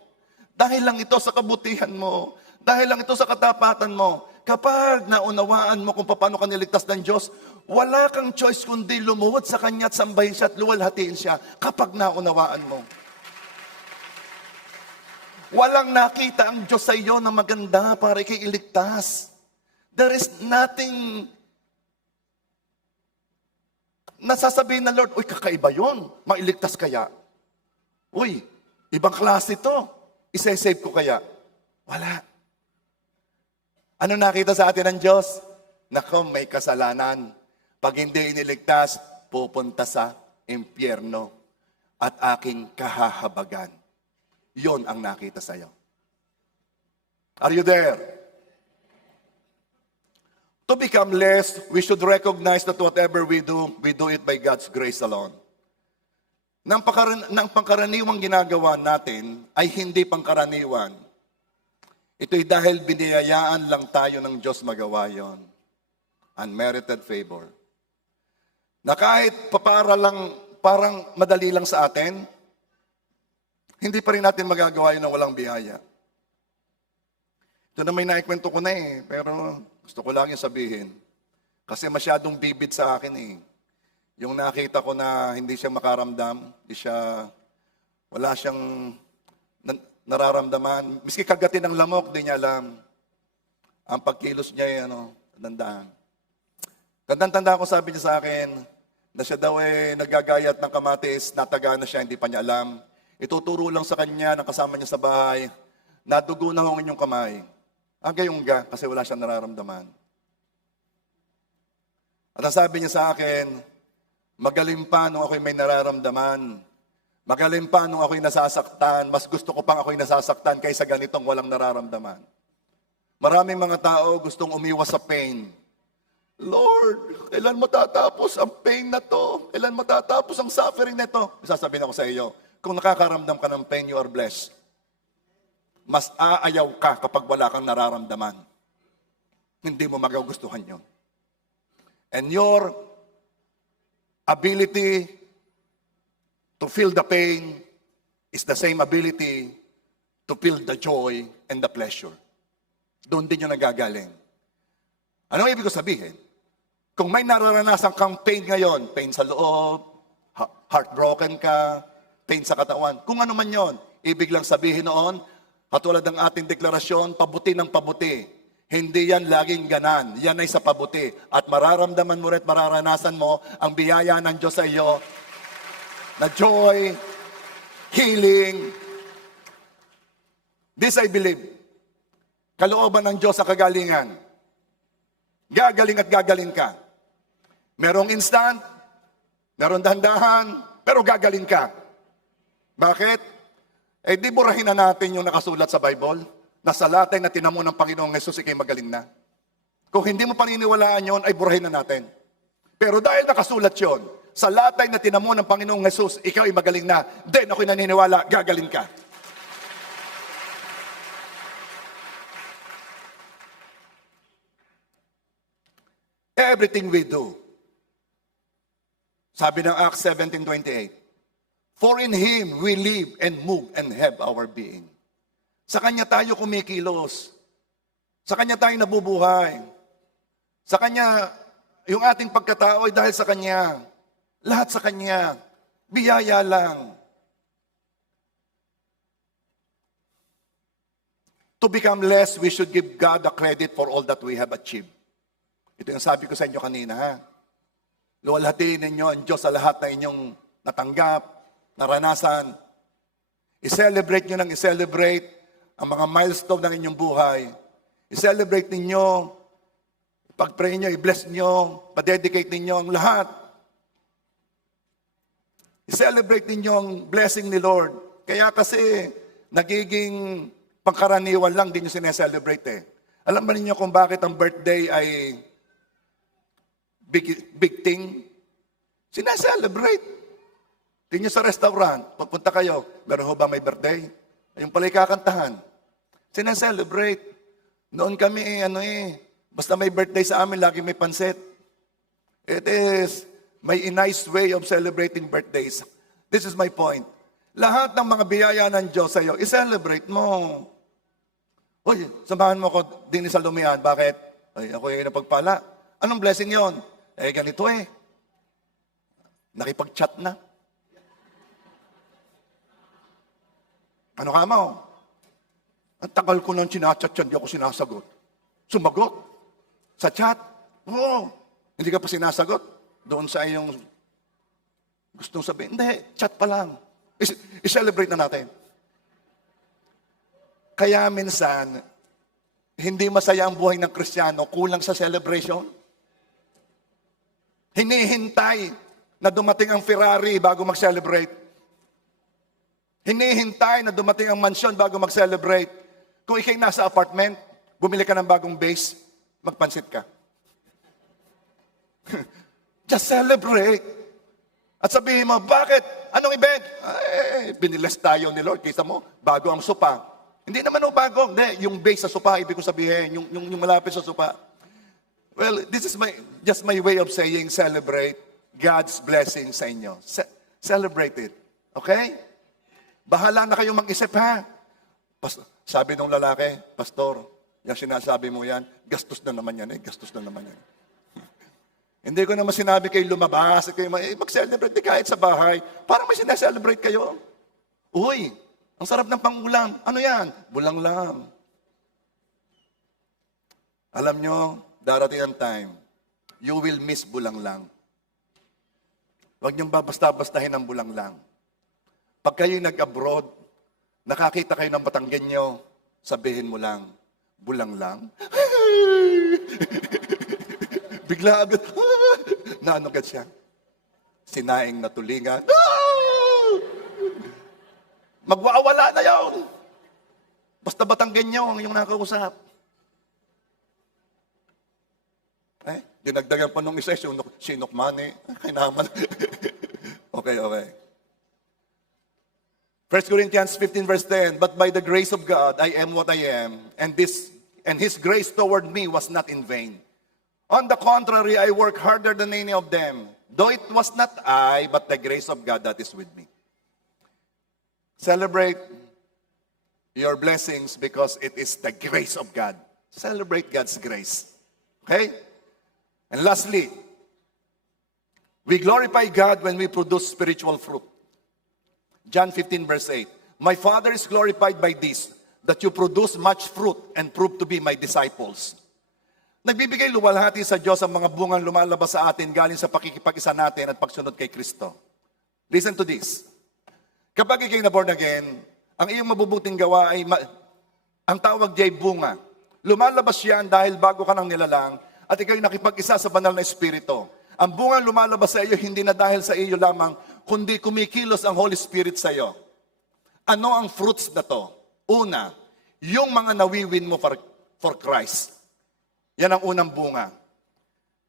Dahil lang ito sa kabutihan mo. Dahil lang ito sa katapatan mo. Kapag naunawaan mo kung paano ka niligtas ng Diyos, wala kang choice kundi lumuhod sa Kanya at sambahin siya at luwalhatiin siya kapag naunawaan mo. Walang nakita ang Diyos sa iyo na maganda para ikay iligtas. There is nothing nasasabihin na Lord, uy, kakaiba yun. Mailigtas kaya? Uy, ibang klase to. Isa-save ko kaya? Wala. Ano nakita sa atin ng Diyos? Nako, may kasalanan. Pag hindi iniligtas, pupunta sa impyerno at aking kahahabagan. Yon ang nakita sa iyo. Are you there? To become blessed, we should recognize that whatever we do it by God's grace alone. Nang pangkaraniwang ginagawa natin ay hindi pangkaraniwan. Ito'y dahil biniyayaan lang tayo ng Diyos magawa yon. Unmerited favor. Na kahit parang madali lang sa atin, hindi pa rin natin magagawa yun ng walang biyaya. Ito na may naikwento ko na pero gusto ko lang yung sabihin. Kasi masyadong bibid sa akin Yung nakita ko na hindi siya makaramdam, wala siyang nararamdaman. Miski kagatin ng lamok, di niya alam. Ang pagkilos niya tandaan. Tandang-tanda ko, sabi niya sa akin, na siya daw nagagayat ng kamatis, nataga na siya, hindi pa niya alam. Ituturo lang sa kanya, ng kasama niya sa bahay, nadugo na ang inyong kamay. Ang gayong kasi wala siyang nararamdaman. At ang sabi niya sa akin, magaling pa nung ako'y may nararamdaman. Magaling pa nung ako'y nasasaktan. Mas gusto ko pang ako'y nasasaktan kaysa ganitong walang nararamdaman. Maraming mga tao gustong umiwas sa pain. Lord, kailan matatapos ang pain na to? Kailan matatapos ang suffering na to? Sasabihin ako sa iyo, kung nakakaramdam ka ng pain, you are blessed. Mas aayaw ka kapag wala kang nararamdaman. Hindi mo magagustuhan yun. And your ability to feel the pain is the same ability to feel the joy and the pleasure. Doon din yung nagagaling. Anong ibig ko sabihin? Kung may nararanasan kang pain ngayon, pain sa loob, heartbroken ka, pain sa katawan, kung ano man yon, ibig lang sabihin noon, katulad ng ating deklarasyon, pabuti ng pabuti. Hindi yan laging ganan. Yan ay sa pabuti. At mararamdaman mo rin at mararanasan mo ang biyaya ng Diyos sa iyo na joy, healing. This I believe. Kalooban ng Diyos sa kagalingan. Gagaling at gagaling ka. Merong instant, merong dahan-dahan, pero gagaling ka. Bakit? Di burahin na natin yung nakasulat sa Bible, na sa latay na tinamo ng Panginoong Hesus, ikay magaling na. Kung hindi mo paniniwalaan yon, ay burahin na natin. Pero dahil nakasulat yon, sa latay na tinamo ng Panginoong Hesus, ikaw ay magaling na. Then ako'y naniniwala, gagaling ka. Everything we do. Sabi ng Acts 17:28, for in Him we live and move and have our being. Sa Kanya tayo kumikilos. Sa Kanya tayo nabubuhay. Sa Kanya Yung ating pagkatao ay dahil sa Kanya. Lahat sa Kanya. Biyaya lang. To become less, we should give God the credit for all that we have achieved. Ito yung sabi ko sa inyo kanina, ha? Luwalhatiin ninyo ang Diyos sa lahat na inyong natanggap, naranasan. I-celebrate nyo nang i-celebrate ang mga milestone ng inyong buhay. I-celebrate ninyo, pag-pray nyo, i-bless nyo, pa-dedicate ninyo ang lahat. I-celebrate ninyo ang blessing ni Lord. Kaya kasi, nagiging pangkaraniwan lang din yung sineselebrate eh. Alam ba ninyo kung bakit ang birthday ay big thing? Sineselebrate. Tingnan sa restaurant, pagpunta kayo, meron ho ba may birthday? Ayun pala kakantahan. Sineselebrate. Noon kami, basta may birthday sa amin, lagi may pansit. It is a nice way of celebrating birthdays. This is my point. Lahat ng mga biyaya ng Diyos sa iyo, i-celebrate mo. Uy, samahan mo ko din sa Lumian. Bakit? Ay, ako yung napagpala. Anong blessing yon? Ganito eh. Nakipag-chat na. Ano ka mo? Ang tagal ko nang sinachat yan, di ako sinasagot. Sumagot. Sa chat. Oo. Hindi ka pa sinasagot. Doon sa iyong gustong sabihin. Hindi, chat pa lang. I-celebrate na natin. Kaya minsan, hindi masaya ang buhay ng Kristiyano, kulang sa celebration. Hinihintay na dumating ang Ferrari bago mag-celebrate. Hinihintay na dumating ang mansyon bago mag-celebrate. Kung ikay nasa apartment, bumili ka ng bagong base, magpansit ka. Just celebrate. At sabihin mo, bakit? Anong event? Biniles tayo ni Lord. Kita mo, bago ang sopa. Hindi naman bago. Hindi, yung base sa sopa, ibig ko sabihin, yung malapit sa sopa. Well, this is just my way of saying celebrate God's blessing sa inyo. Celebrate it. Okay? Bahala na kayong mag-isip, ha? Sabi ng lalaki, Pastor, yung sinasabi mo yan, gastos na naman yan, gastos na naman yan. Hindi ko naman sinabi kayo lumabas, kayo mag-celebrate kahit sa bahay. Parang may sinaselebrate kayo. Uy, ang sarap ng pangulam. Ano yan? Bulang lang. Alam nyo, darating ang time, you will miss bulang lang. Huwag niyong babasta-bastahin ang bulang lang. Pag kayo nag-abroad, nakakita kayo ng Batanggenyo, sabihin mo lang, bulang lang. Bigla agad, naano agad siya? Sinaing na tulingan. Magwawala na yun. Basta Batanggenyo ang yung nakausap. Dinagdagan pa nung isa, sinukmani. Kinaman. Okay. 1 Corinthians 15 verse 10, but by the grace of God, I am what I am, and His grace toward me was not in vain. On the contrary, I work harder than any of them, though it was not I, but the grace of God that is with me. Celebrate your blessings because it is the grace of God. Celebrate God's grace. Okay? And lastly, we glorify God when we produce spiritual fruit. John 15 verse 8. My Father is glorified by this, that you produce much fruit and prove to be my disciples. Nagbibigay luwalhati sa Diyos ang mga bungang lumalabas sa atin galing sa pakikipag-isa natin at pagsunod kay Kristo. Listen to this. Kapag ikay na born again, ang iyong mabubuting gawa ay, ang tawag diya ay bunga. Lumalabas yan dahil bago ka nang nilalang at ikay nakipag-isa sa banal na Espiritu. Ang bungang lumalabas sa iyo hindi na dahil sa iyo lamang, kundi kumikilos ang Holy Spirit sa iyo. Ano ang fruits na to? Una, yung mga nawiwin mo for Christ. Yan ang unang bunga.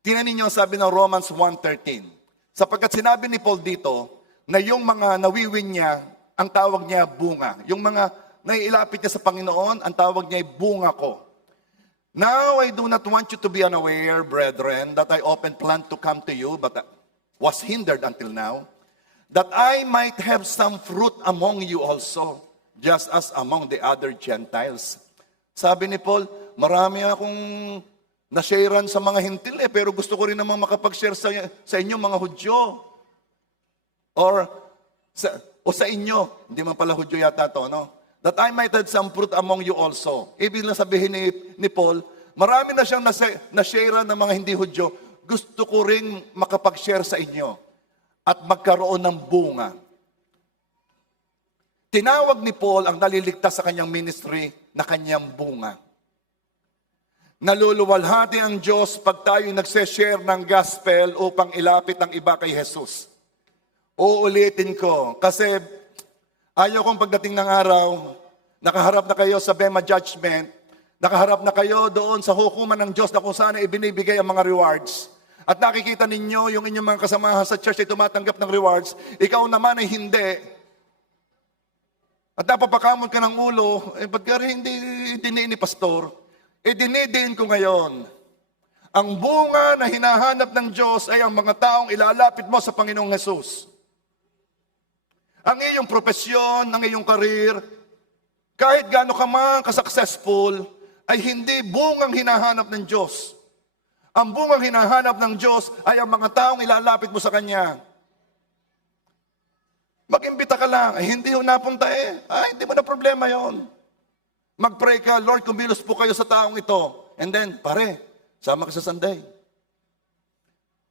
Tingnan ninyo ang sabi ng Romans 1:13. Sapagkat sinabi ni Paul dito na yung mga nawiwin niya, ang tawag niya bunga. Yung mga naiilapit niya sa Panginoon, ang tawag niya ay bunga ko. Now I do not want you to be unaware, brethren, that I often planned to come to you, but was hindered until now, that I might have some fruit among you also, just as among the other Gentiles. Sabi ni Paul, marami akong na-sharean sa mga hintil pero gusto ko rin namang makapag-share sa inyo mga Hudyo. Or sa inyo, hindi man pala Hudyo yata to, no? That I might have some fruit among you also. Ibig na sabihin ni Paul, marami na siyang na-sharean ng mga hindi Hudyo. Gusto ko rin makapag-share sa inyo at magkaroon ng bunga. Tinawag ni Paul ang naliligtas sa kanyang ministry na kanyang bunga. Naluluwalhati ang Diyos pag tayo nagse-share ng gospel upang ilapit ang iba kay Jesus. Uulitin ko kasi ayaw kong pagdating ng araw, nakaharap na kayo sa Bema Judgment, nakaharap na kayo doon sa hukuman ng Diyos na kung saan ibinibigay ang mga rewards. At nakikita ninyo yung inyong mga kasamahan sa church ay tumatanggap ng rewards, ikaw naman ay hindi. At napapakamot ka ng ulo, ba't ka rin hindi diniin ni pastor? Dinidiin ko ngayon. Ang bunga na hinahanap ng Diyos ay ang mga taong ilalapit mo sa Panginoong Hesus. Ang iyong propesyon, ang iyong karir, kahit gaano ka man ka-successful, ay hindi bungang hinahanap ng Diyos. Ang bungang hinahanap ng Diyos ay ang mga taong ilalapit mo sa Kanya. Mag-imbita ka lang, hindi ho napunta hindi mo na problema yon. Mag-pray ka, Lord, kumilos po kayo sa taong ito. And then, pare, sama ka sa Sunday.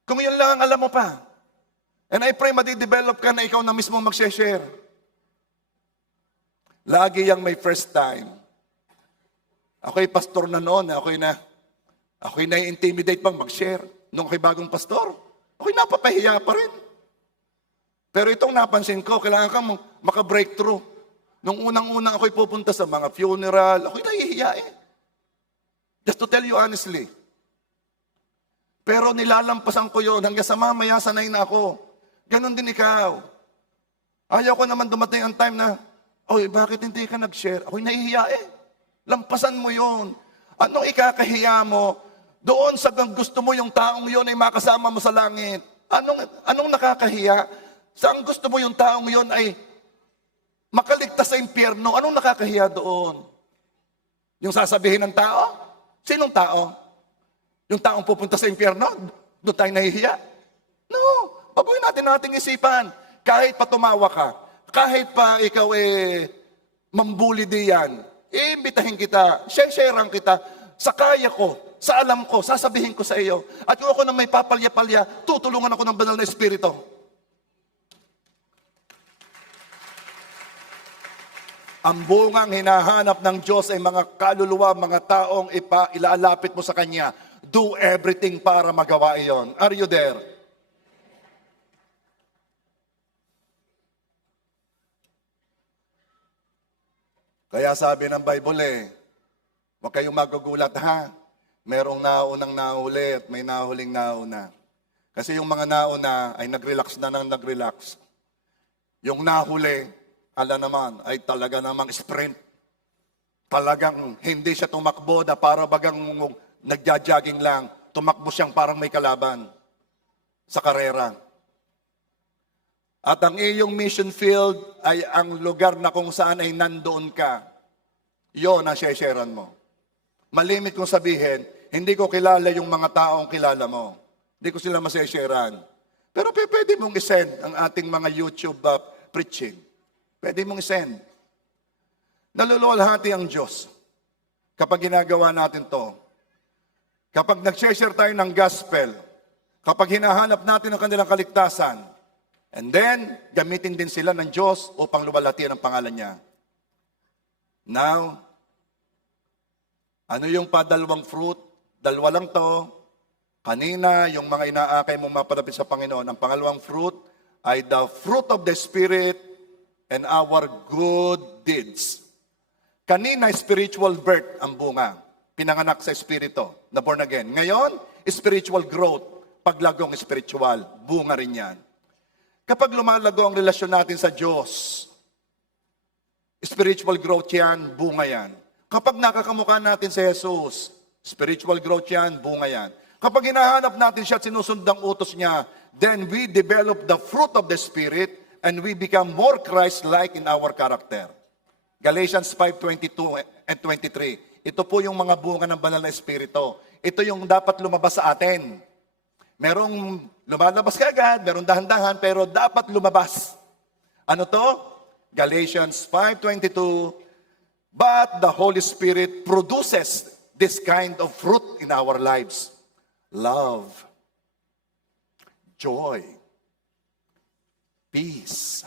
Kung yun lang, alam mo pa. And I pray, madidevelop ka na ikaw na mismo mag-share. Lagi yang may first time. Ako'y pastor na noon, ako'y na-intimidate pang mag-share. Nung ako'y bagong pastor, ako'y napapahiya pa rin. Pero itong napansin ko, kailangan kang maka-breakthrough. Nung unang-unang ako'y pupunta sa mga funeral, ako'y nahihiya Just to tell you honestly. Pero nilalampasan ko yun hanggang sa mamaya sanay na ako. Ganon din ikaw. Ayaw ko naman dumating ang time na, bakit hindi ka nag-share? Ako'y nahihiya Lampasan mo yun. Anong ikakahiya mo? Doon sa gusto mo yung taong yun ay makasama mo sa langit. Anong nakakahiya? Saan gusto mo yung taong yun ay makaligtas sa impyerno? Anong nakakahiya doon? Yung sasabihin ng tao? Sinong tao? Yung taong pupunta sa impyerno? Doon tayo nahihiya? No. Babuhin nating isipan. Kahit pa tumawa ka, kahit pa ikaw mambuli diyan, iimbitahin kita, share-sharean kita, sa kaya ko, sa alam ko, sasabihin ko sa iyo. At kung ako na may papalya-palya, tutulungan ako ng banal na Espiritu. Ang bungang hinahanap ng Diyos ay mga kaluluwa, mga taong ilalapit mo sa Kanya. Do everything para magawa iyon. Are you there? Kaya sabi ng Bible huwag kayong magugulat ha. Merong naunang nahuli at may nahuling nauna. Kasi yung mga nauna ay nag-relax na nang nag-relax. Yung nahuli, naman, ay talaga namang sprint. Talagang hindi siya tumakbo na para bagang nagja-jogging lang. Tumakbo siyang parang may kalaban sa karera. At ang iyong mission field ay ang lugar na kung saan ay nandoon ka. Yun ang share-sharean mo. Malimit kong sabihin, hindi ko kilala yung mga taong kilala mo. Hindi ko sila masashare-sharean. Pero pwede mong isend ang ating mga YouTube preaching. Pwede mong isend. Naluluwalhati ang Diyos kapag ginagawa natin to. Kapag nag-share tayo ng gospel, kapag hinahanap natin ang kanilang kaligtasan, and then, gamitin din sila ng Diyos upang luwalhatian ang pangalan niya. Now, ano yung padalawang fruit? Dalawa lang to. Kanina, yung mga inaakay mong mapalapit sa Panginoon, ang pangalawang fruit ay the fruit of the Spirit and our good deeds. Kanina, spiritual birth ang bunga. Pinanganak sa Espiritu, na born again. Ngayon, spiritual growth, paglagong spiritual, bunga rin yan. Kapag lumalago ang relasyon natin sa Diyos, spiritual growth yan, bunga yan. Kapag nakakamukha natin si Jesus, spiritual growth yan, bunga yan. Kapag hinahanap natin siya at sinusunod ang utos niya, then we develop the fruit of the Spirit and we become more Christ-like in our character. Galatians 5:22 and 23. Ito po yung mga bunga ng banal na Espiritu. ito yung dapat lumabas sa atin. Merong lumalabas kaagad, merong dahan-dahan, pero dapat lumabas. Ano to? Galatians 5:22, but the Holy Spirit produces this kind of fruit in our lives. Love, joy, peace.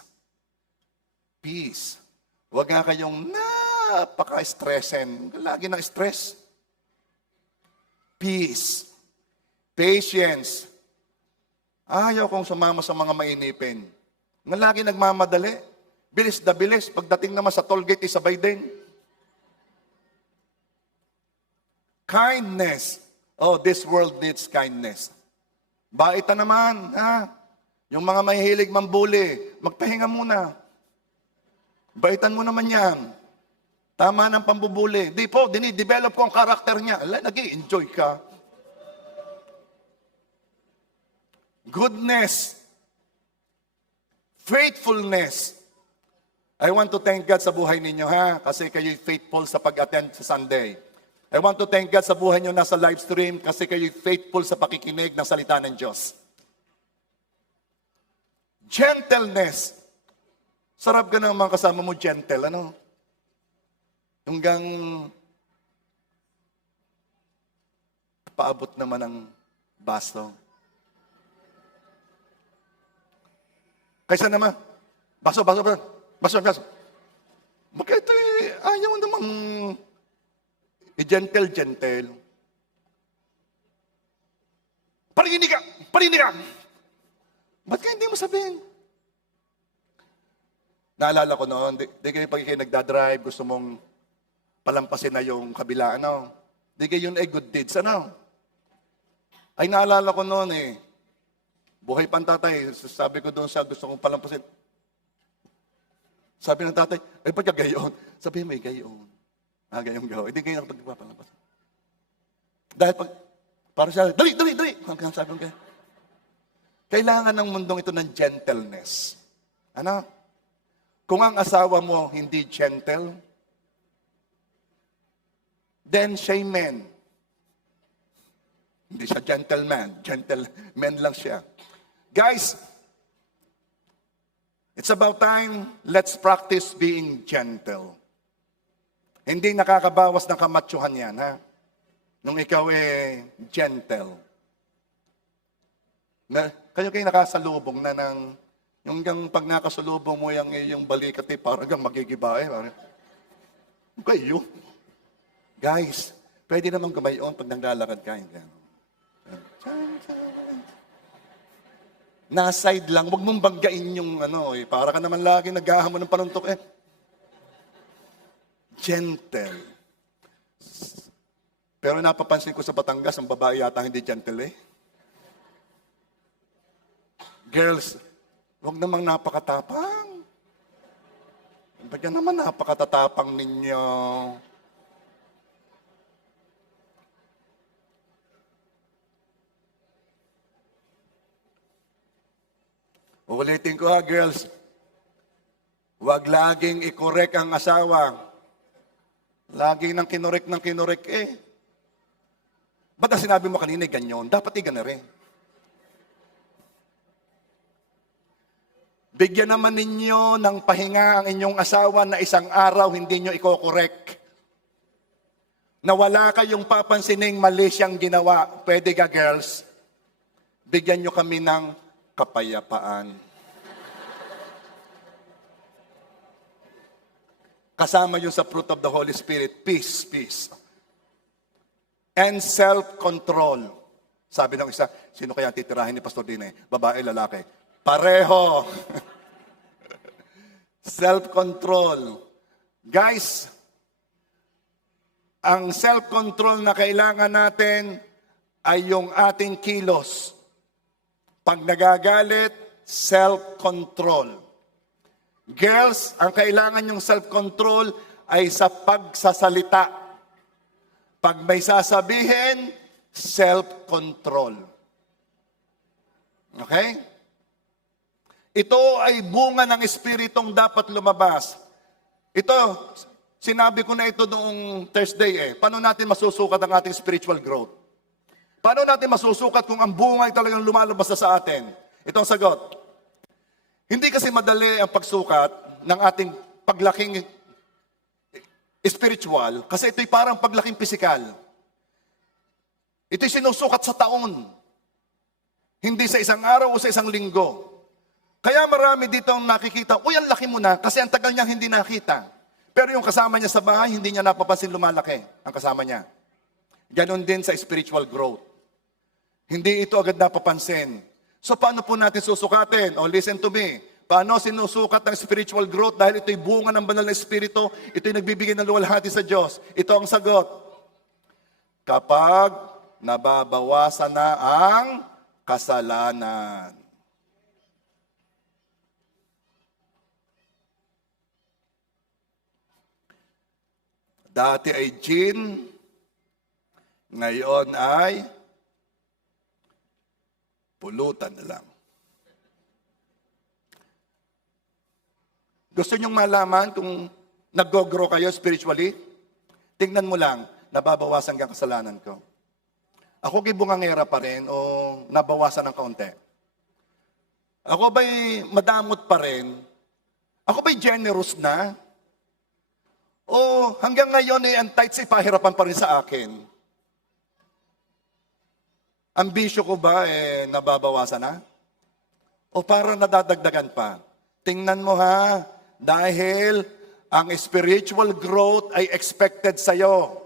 Peace. Huwag nga kayong napaka-stressin. Lagi na stress. Peace. Patience. Ayaw kong sumama sa mga mainipin. Nga lagi nagmamadali. Bilis na bilis. Pagdating naman sa tollgate, isabay din. Kindness. Oh, this world needs kindness. Baitan naman. Yung mga mahihilig mambuli, magpahinga muna. Baitan mo naman yan. Tama ng pambubuli. Di po, dinidevelop ko ang karakter niya. Nag-i-enjoy ka. Goodness. Faithfulness. I want to thank God sa buhay ninyo, ha? Kasi kayo'y faithful sa pag-attend sa Sunday. I want to thank God sa buhay nyo nasa live stream kasi kayo'y faithful sa pakikinig ng salita ng Diyos. Gentleness. Sarap ka naman kasama mo, gentle, ano? Hanggang paabot naman ng baso. Kaysa naman, baso. Bakit ayaw namang gentle. Parinig ka! Ba't ka hindi mo sabihin? Naalala ko noon, di kayo pag kayo nagdadrive, gusto mong palampasin na yung kabila, ano? Di kayo yun good deeds, ano? Ay naalala ko noon buhay pa ang tatay, sabi ko doon sa gusto kong palampasin. Sabi ng tatay, ba't ka gayon? Sabi may gayon. Gayon gayon. Hindi kayo nakapagpapalampasin. Dahil para siya, dali! Hanggang sabi ko kayo. Kailangan ng mundong ito ng gentleness. Ano? Kung ang asawa mo hindi gentle, then siya'y man. Hindi siya gentleman. Gentleman lang siya. Guys, it's about time, let's practice being gentle. Hindi nakakabawas ng kamatsuhan yan, ha? Nung ikaw gentle. Kayo nakasalubong na ng yung pag nakasalubong mo yung balikat parang magigibae. Kayo. Guys, pwede naman gumayon pag naglalakad ka. Na-side lang, huwag mong banggain yung para ka naman lagi naghahamon ng panuntok Gentle. Pero napapansin ko sa Batangas, ang babae yata hindi gentle Girls, huwag namang napakatapang. Ba't yan naman napakatatapang ninyo? Ulitin ko girls. Huwag laging i-correct ang asawa. Lagi nang kinorek Ba't ang sinabi mo kanina ganyan? Dapat gana rin. Bigyan naman ninyo ng pahinga ang inyong asawa na isang araw hindi nyo i-correct. Na wala kayong papansining mali siyang ginawa. Pwede ka, girls? Bigyan nyo kami ng kapayapaan. Kasama yun sa fruit of the Holy Spirit. Peace. And self-control. Sabi ng isa, sino kaya titirahin ni Pastor Dine? Babae, lalaki. Pareho. Self-control. Guys, ang self-control na kailangan natin ay yung ating kilos. Pag nagagalit, self-control. Girls, ang kailangan yung self-control ay sa pagsasalita. Pag may sasabihin, self-control. Okay? Ito ay bunga ng Espiritong dapat lumabas. Ito, sinabi ko na ito noong Thursday Paano natin masusukat ang ating spiritual growth? Paano natin masusukat kung ang bunga ay talagang lumalabas na sa atin? Ito ang sagot. Hindi kasi madali ang pagsukat ng ating paglaking spiritual kasi ito'y parang paglaking pisikal. Ito'y sinusukat sa taon. Hindi sa isang araw o sa isang linggo. Kaya marami dito ang nakikita, uy, ang laki mo na kasi ang tagal niyang hindi nakita. Pero yung kasama niya sa bahay, hindi niya napapansin lumalaki ang kasama niya. Ganon din sa spiritual growth. Hindi ito agad napapansin. So paano po natin susukatin? O listen to me. Paano sinusukat ng spiritual growth? Dahil ito'y bunga ng banal na espiritu, ito'y nagbibigay ng luwalhati sa Diyos. Ito ang sagot. Kapag nababawasan na ang kasalanan. Dati ay gin, ngayon ay pulutan na lang. Gusto nyong malaman kung nag-grow kayo spiritually? Tingnan mo lang, nababawasan ang kasalanan ko. Ako gibungangera pa rin o nabawasan ng kaunti? Ako ba'y madamot pa rin? Ako ba'y generous na? O hanggang ngayon ang tithes ay pahirapan pa rin sa akin? Ang bisyo ko ba nababawasan na? O parang nadadagdagan pa? Tingnan mo ha, dahil ang spiritual growth ay expected sa'yo.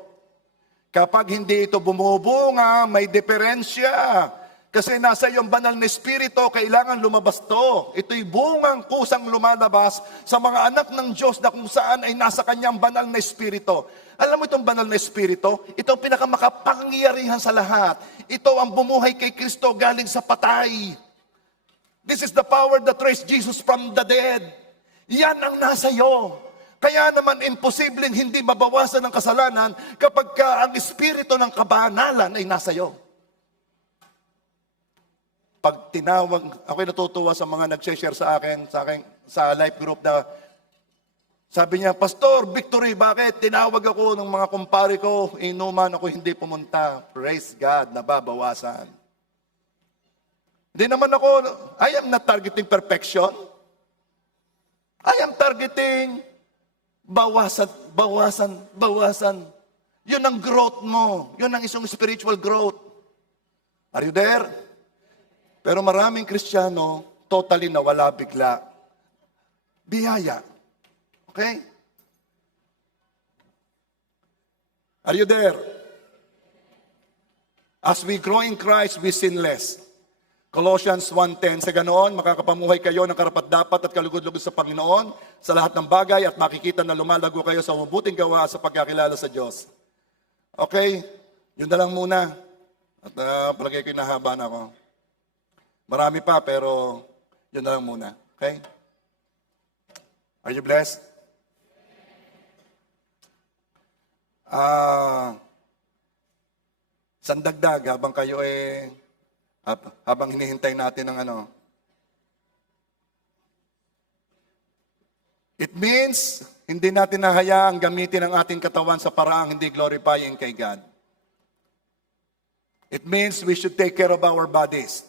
Kapag hindi ito bumubunga, may diferensya. Kasi nasa iyong banal na espiritu, kailangan lumabas to. Ito'y bungang kusang lumalabas sa mga anak ng Diyos na kung saan ay nasa kanyang banal na espiritu. Alam mo itong banal na espiritu? Ito ang pinakamakapangyarihan sa lahat. Ito ang bumuhay kay Kristo galing sa patay. This is the power that raised Jesus from the dead. Yan ang nasa iyo. Kaya naman imposibleng hindi mabawasan ng kasalanan kapag ang espiritu ng kabanalan ay nasa iyo. Pag tinawag, ako'y natutuwa sa mga nag-share sa akin sa life group na sabi niya, Pastor, victory, bakit? Tinawag ako ng mga kumpare ko, inuman ako hindi pumunta. Praise God, nababawasan. Hindi naman ako, I am not targeting perfection. I am targeting bawasan. Yun ang growth mo. Yun ang isang spiritual growth. Are you there? Pero maraming Kristiyano, totally nawala bigla. Biyaya. Okay? Are you there? As we grow in Christ, we sin less. Colossians 1:10, sa ganoon, makakapamuhay kayo ng karapat-dapat at kalugod-lugod sa Panginoon sa lahat ng bagay at makikita na lumalago kayo sa mabuting gawa sa pagkakilala sa Diyos. Okay? Yun na lang muna. At palagay ko nahaba na ako. Marami pa, pero yun na lang muna. Okay? Are you blessed? Sandagdag, habang kayo habang hinihintay natin ng It means, hindi natin nahayaang gamitin ang ating katawan sa paraang hindi glorifying kay God. It means we should take care of our bodies.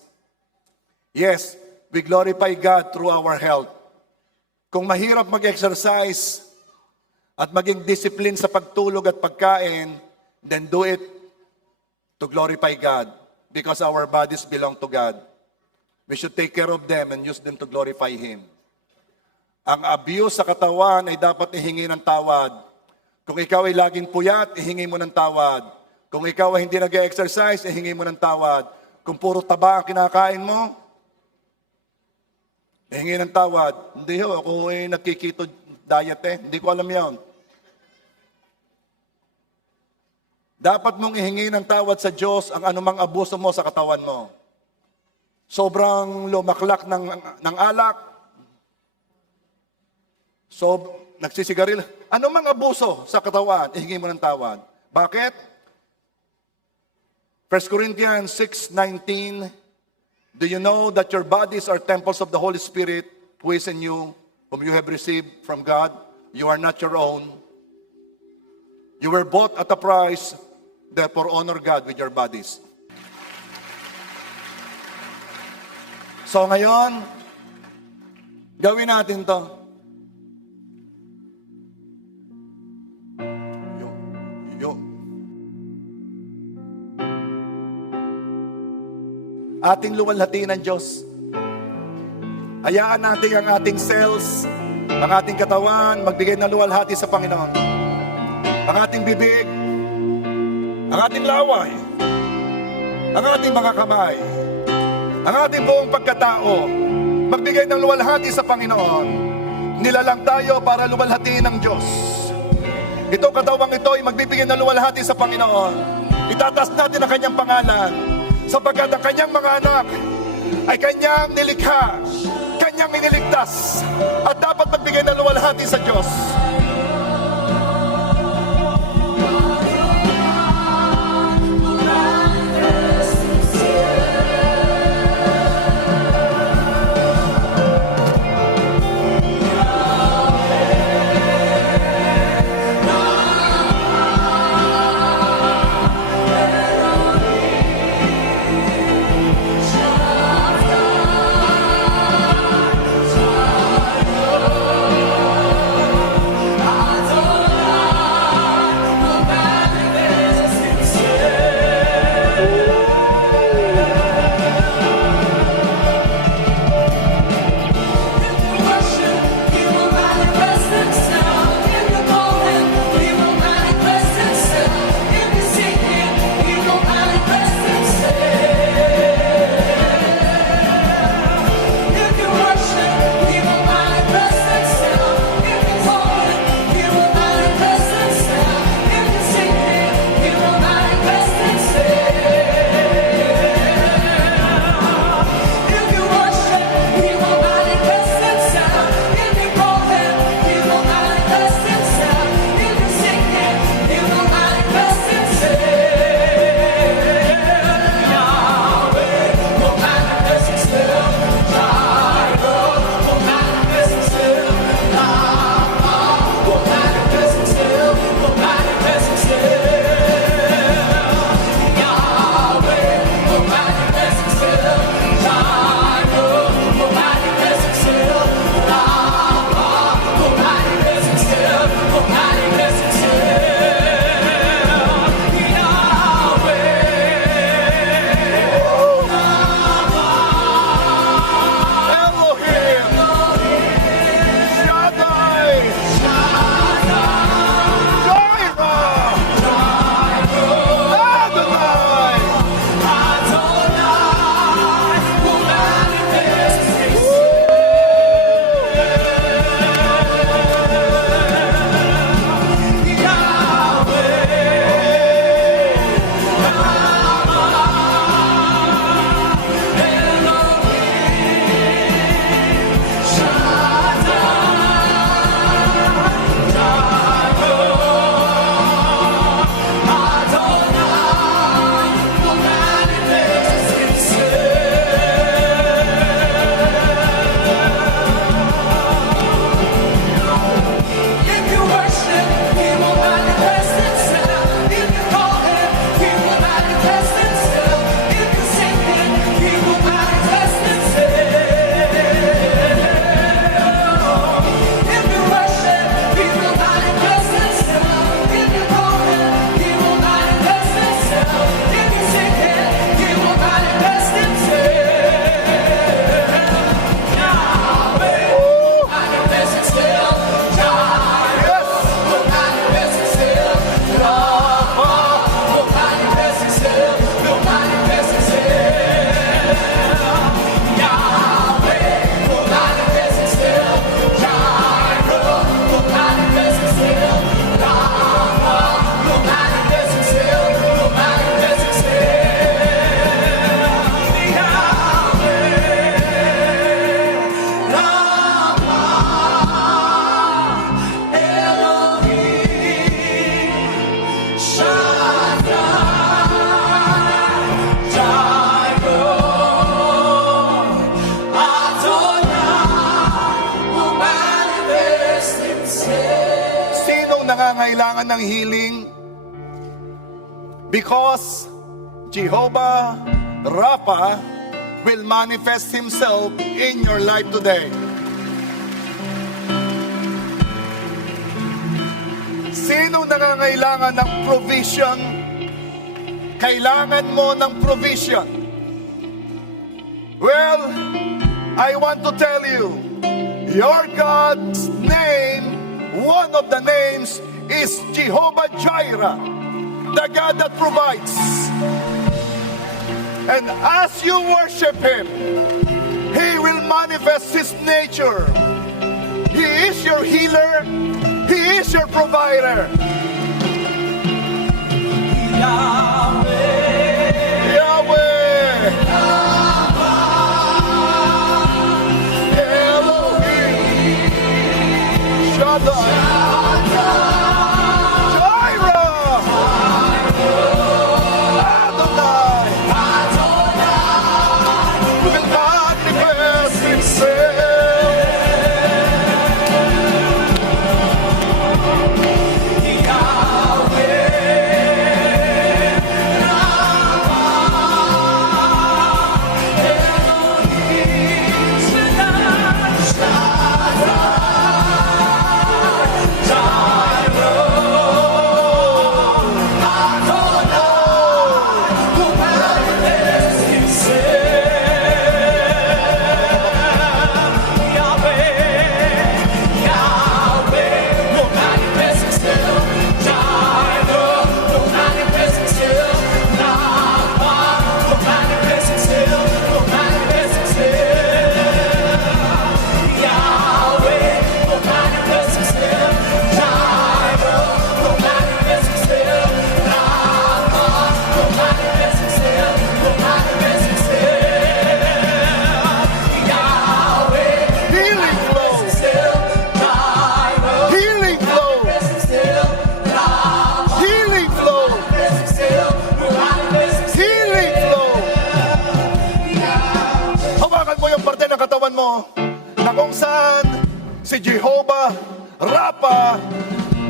Yes, we glorify God through our health. Kung mahirap mag-exercise at maging discipline sa pagtulog at pagkain, then do it to glorify God because our bodies belong to God. We should take care of them and use them to glorify Him. Ang abuse sa katawan ay dapat ihingi ng tawad. Kung ikaw ay laging puyat, ihingi mo ng tawad. Kung ikaw ay hindi nag-exercise, ihingi mo ng tawad. Kung puro taba ang kinakain mo, ihingi ng tawad. Hindi ho, ako ay nagkikito diet Hindi ko alam yan. Dapat mong ihingi ng tawad sa Diyos ang anumang abuso mo sa katawan mo. Sobrang lumaklak ng alak. Nagsisigaril. Anumang abuso sa katawan, ihingi mo ng tawad. Bakit? 1 Corinthians 6:19, do you know that your bodies are temples of the Holy Spirit who is in you, whom you have received from God? You are not your own. You were bought at a price, therefore honor God with your bodies. So ngayon, gawin natin to. Yo. Ating luwalhati ng Diyos. Hayaan natin ang ating cells, ang ating katawan, magbigay ng luwalhati sa Panginoon. Ang ating bibig, ang ating laway, ang ating mga kamay, ang ating buong pagkatao, magbigay ng luwalhati sa Panginoon. Nilalang tayo para luwalhatiin ng Diyos. Itong katawang ito ay magbibigay ng luwalhati sa Panginoon. Itataas natin ang kanyang pangalan, sapagkat ang kanyang mga anak ay kanyang nilikha, kanyang iniligtas, at dapat magbigay ng luwalhati sa Diyos. nangangailangan ng healing? Because Jehovah Rapha will manifest Himself in your life today. Sino nangangailangan ng provision? Kailangan mo ng provision. Well, I want to tell you, your God's name, one of the names is Jehovah Jireh, the God that provides. And as you worship Him, He will manifest His nature. He is your healer. He is your provider. Yahweh, Yahweh, Elohim, Shaddai, Jireh, Adonai, will manifest Himself. Na kung saan si Jehovah Rapha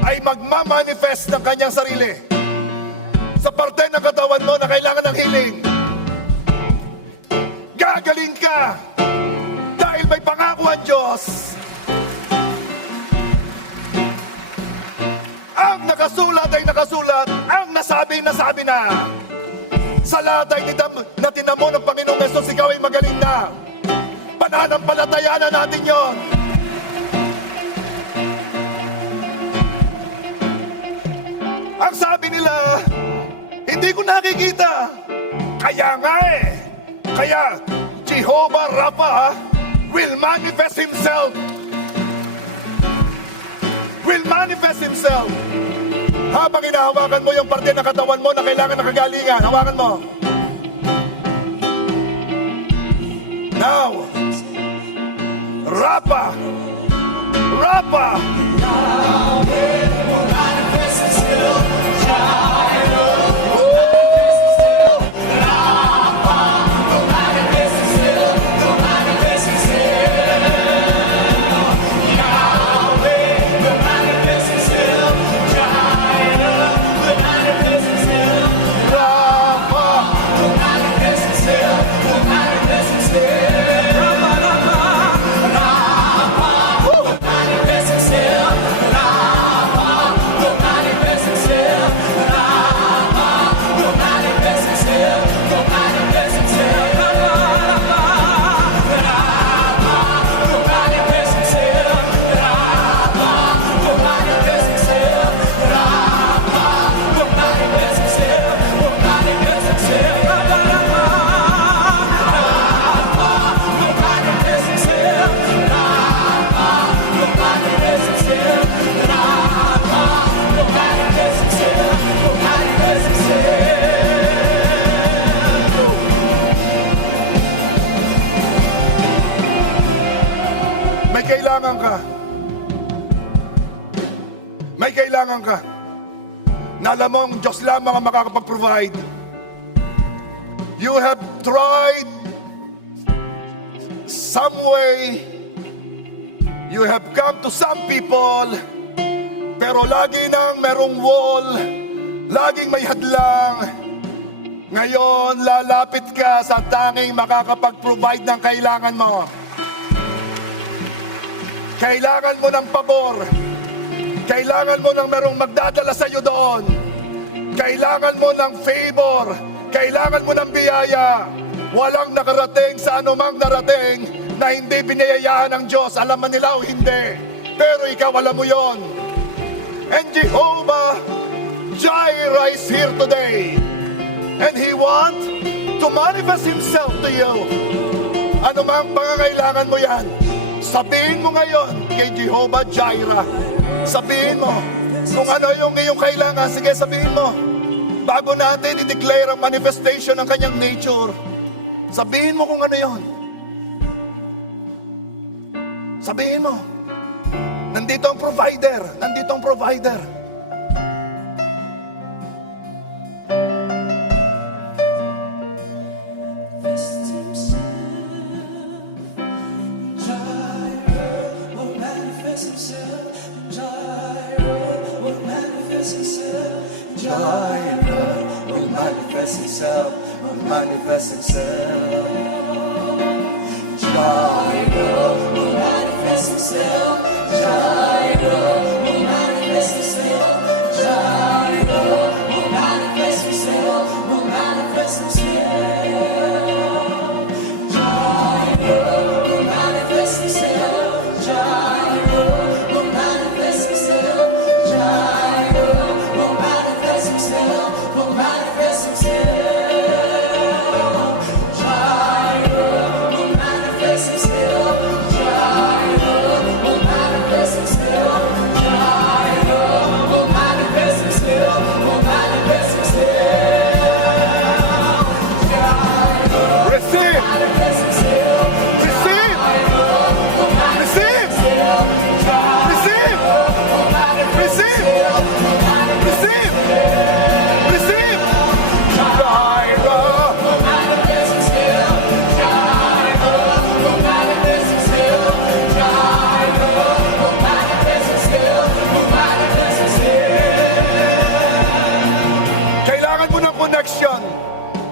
ay magmamanifest ng kanyang sarili sa parte ng katawan mo na kailangan ng healing. Gagaling ka dahil may pangako ang Diyos. Ang nakasulat ay nakasulat, ang nasabi na. Sa lahat ay na tinamo ng Panginoong Hesus, ikaw ay magaling na. Pananampalatayaan na natin yon. Ang sabi nila, hindi ko nakikita. Kaya nga Kaya Jehovah Rapha will manifest Himself. Will manifest Himself. Habang hinahawakan mo yung parte ng katawan mo na kailangan ng kagalingan, hawakan mo. Now, Rapha, Rapha, Yahweh will manifest Himself. Jireh will manifest Himself. Rapha will manifest Himself. Will manifest Himself. Yahweh will manifest Himself. Jireh will manifest Himself. Rapha will manifest Himself. Will manifest Himself. May kailangan ka na alam mo ang Diyos lamang ang makakapag-provide. You have tried some way, you have come to some people, pero lagi nang merong wall, laging may hadlang. Ngayon, lalapit ka sa tanging makakapag-provide ng kailangan mo. Kailangan mo ng pabor. Kailangan mo ng merong magdadala sa iyo doon. Kailangan mo ng favor. Kailangan mo ng biyaya. Walang nakarating sa anumang narating na hindi biniyayaan ng Diyos. Alam man nila o hindi. Pero ikaw alam mo yon. And Jehovah Jireh is here today. And He wants to manifest Himself to you. Ano mang pangangailangan mo yan, sabihin mo ngayon kay Jehovah Jireh. Sabihin mo kung ano yung iyong kailangan. Sige, sabihin mo. Bago natin i-declare ang manifestation ng kanyang nature, sabihin mo kung ano yon. Sabihin mo. Nandito ang provider. Nandito ang provider. Manifest himself. Jireh will manifest himself. Jireh will manifest himself. Jireh will manifest himself. Will manifest himself. Jireh will manifest himself. Jireh will manifest himself. Jireh will manifest himself. Will manifest himself.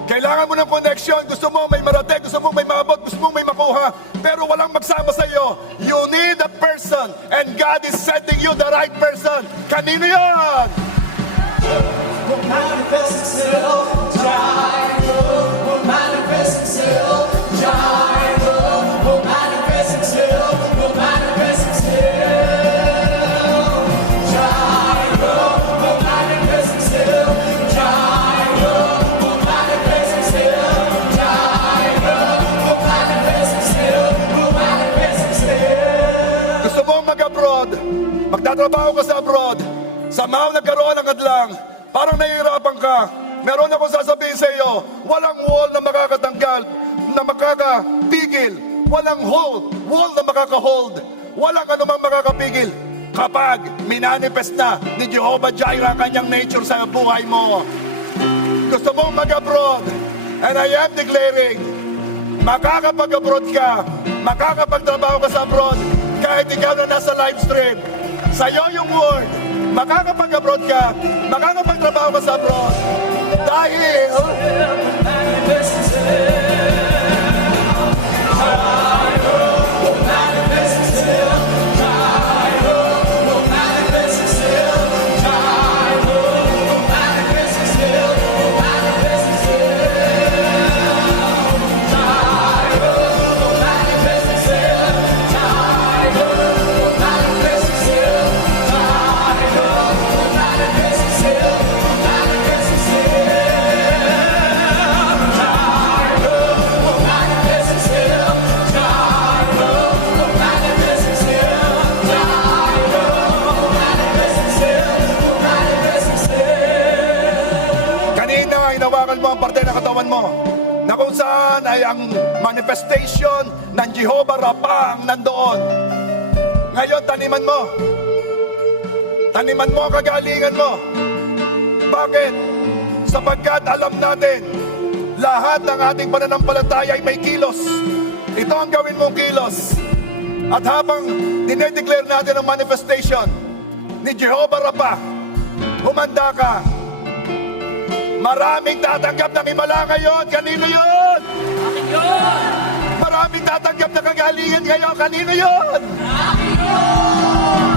Kailangan mo ng connection. Gusto mo may marating, gusto mo may maabot, gusto mo may makuha, pero walang magsama sa iyo. You need a person, and God is sending you the right person. Kanino yan? Will manifest himself. Jireh will manifest himself. Jireh will manifest himself. Will manifest himself. Jireh will manifest himself. Jireh will manifest himself. Jireh will manifest himself. Will manifest himself. Gusto mo mag-abroad? Magtatrabaho ka sa abroad. Somehow nagkaroon ng hadlang. Parang nahihirapan ka. Meron akong sasabihin sa iyo, walang wall na makakatanggal, na makakapigil. Walang wall na makakahold. Walang anumang makakapigil. Kapag minanifest na ni Jehovah Jireh ang kanyang nature sa buhay mo. Gusto mong mag-abroad, and I am declaring, makakapag-abroad ka, makakapagtrabaho ka sa abroad, kahit ikaw na nasa live stream. Sa'yo yung word, makakapag-abroad ka, makakapagtrabaho ka sa abroad. Dahil Manifest himself. Jireh will manifest himself. Jireh will manifest himself. Jireh will manifest himself. Will manifest himself. Jireh will manifest himself. Jireh will manifest himself. Jireh will manifest himself. Will manifest hinawakan mo ang parte ng katawan mo na kung saan ay ang manifestation ng Jehovah Rapha ang nandoon. Ngayon, taniman mo. Taniman mo ang kagalingan mo. Bakit? Sapagkat alam natin, lahat ng ating pananampalataya ay may kilos. Ito ang gawin mong kilos. At habang dinedeclare natin ang manifestation ni Jehovah Rapha, humanda ka. Maraming tatanggap ng himala ngayon. Kanino yun? Akin yun! Maraming tatanggap ng kagalingan ngayon. Kanino yun? Akin yun!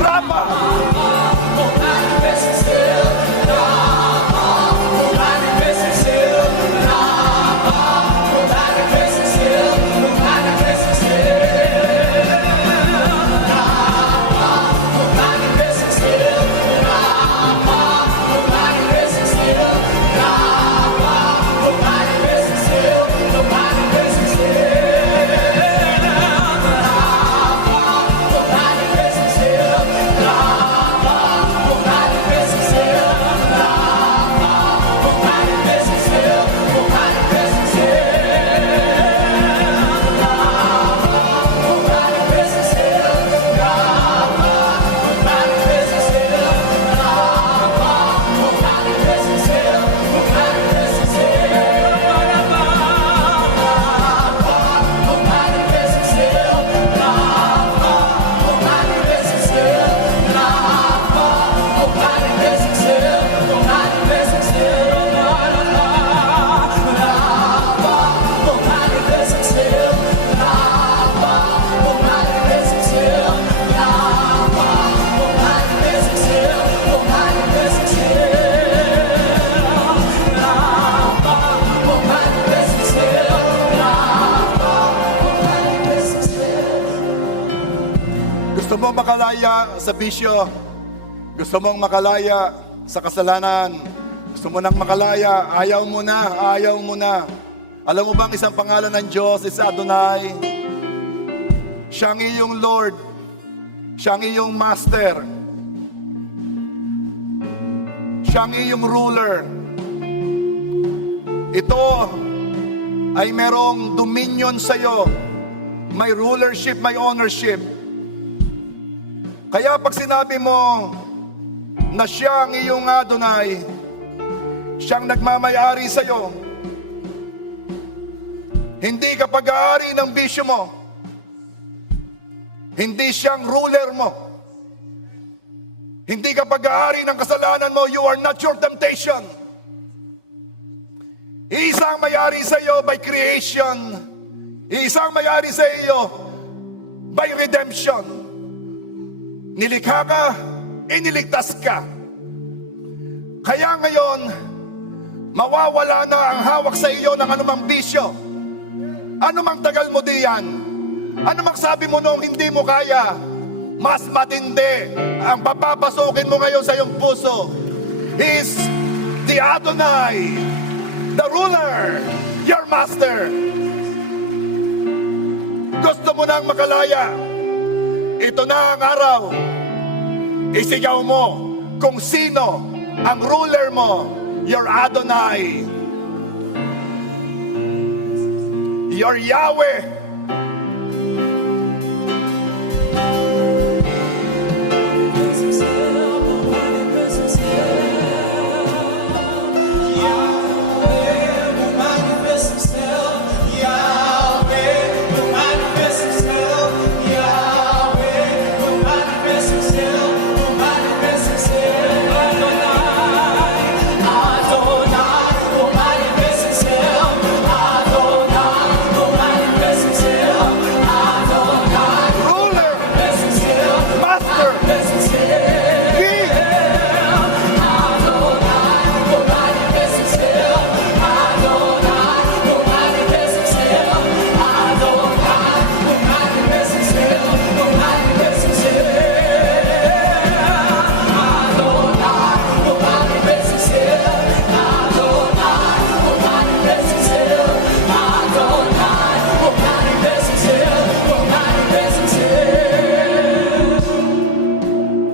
Rama! Oh, manifest yourself. Oh, manifest yourself. Oh, manifest yourself. Oh, manifest yourself. Oh, manifest yourself. Oh, manifest yourself. Oh, manifest yourself. Oh, manifest yourself. Gusto mong makalaya sa bisyo. Gusto mong makalaya sa kasalanan. Gusto mo nang makalaya. Ayaw mo na. Ayaw mo na. Alam mo bang isang pangalan ng Diyos is Adonai? Siya ang iyong Lord. Siya ang iyong Master. Siya ang iyong ruler. Ito ay merong dominion sa iyo. May rulership, may ownership. Kaya pag sinabi mo na siya ang iyong Adonai, siyang nagmamayari sa iyo, hindi ka pag-aari ng bisyo mo, hindi siyang ruler mo, hindi ka pag-aari ng kasalanan mo, you are not your temptation. Isang mayari sa iyo by creation, isang mayari sa iyo by redemption. Nilikha ka, iniligtas ka. Kaya ngayon, mawawala na ang hawak sa iyo ng anumang bisyo. Anumang tagal mo diyan, anumang sabi mo nung hindi mo kaya, mas matindi ang papapasukin mo ngayon sa iyong puso. He is the Adonai, the ruler, your master. Gusto mo nang makalaya? Ito na ang araw. Isigaw mo kung sino ang ruler mo, your Adonai, your Yahweh.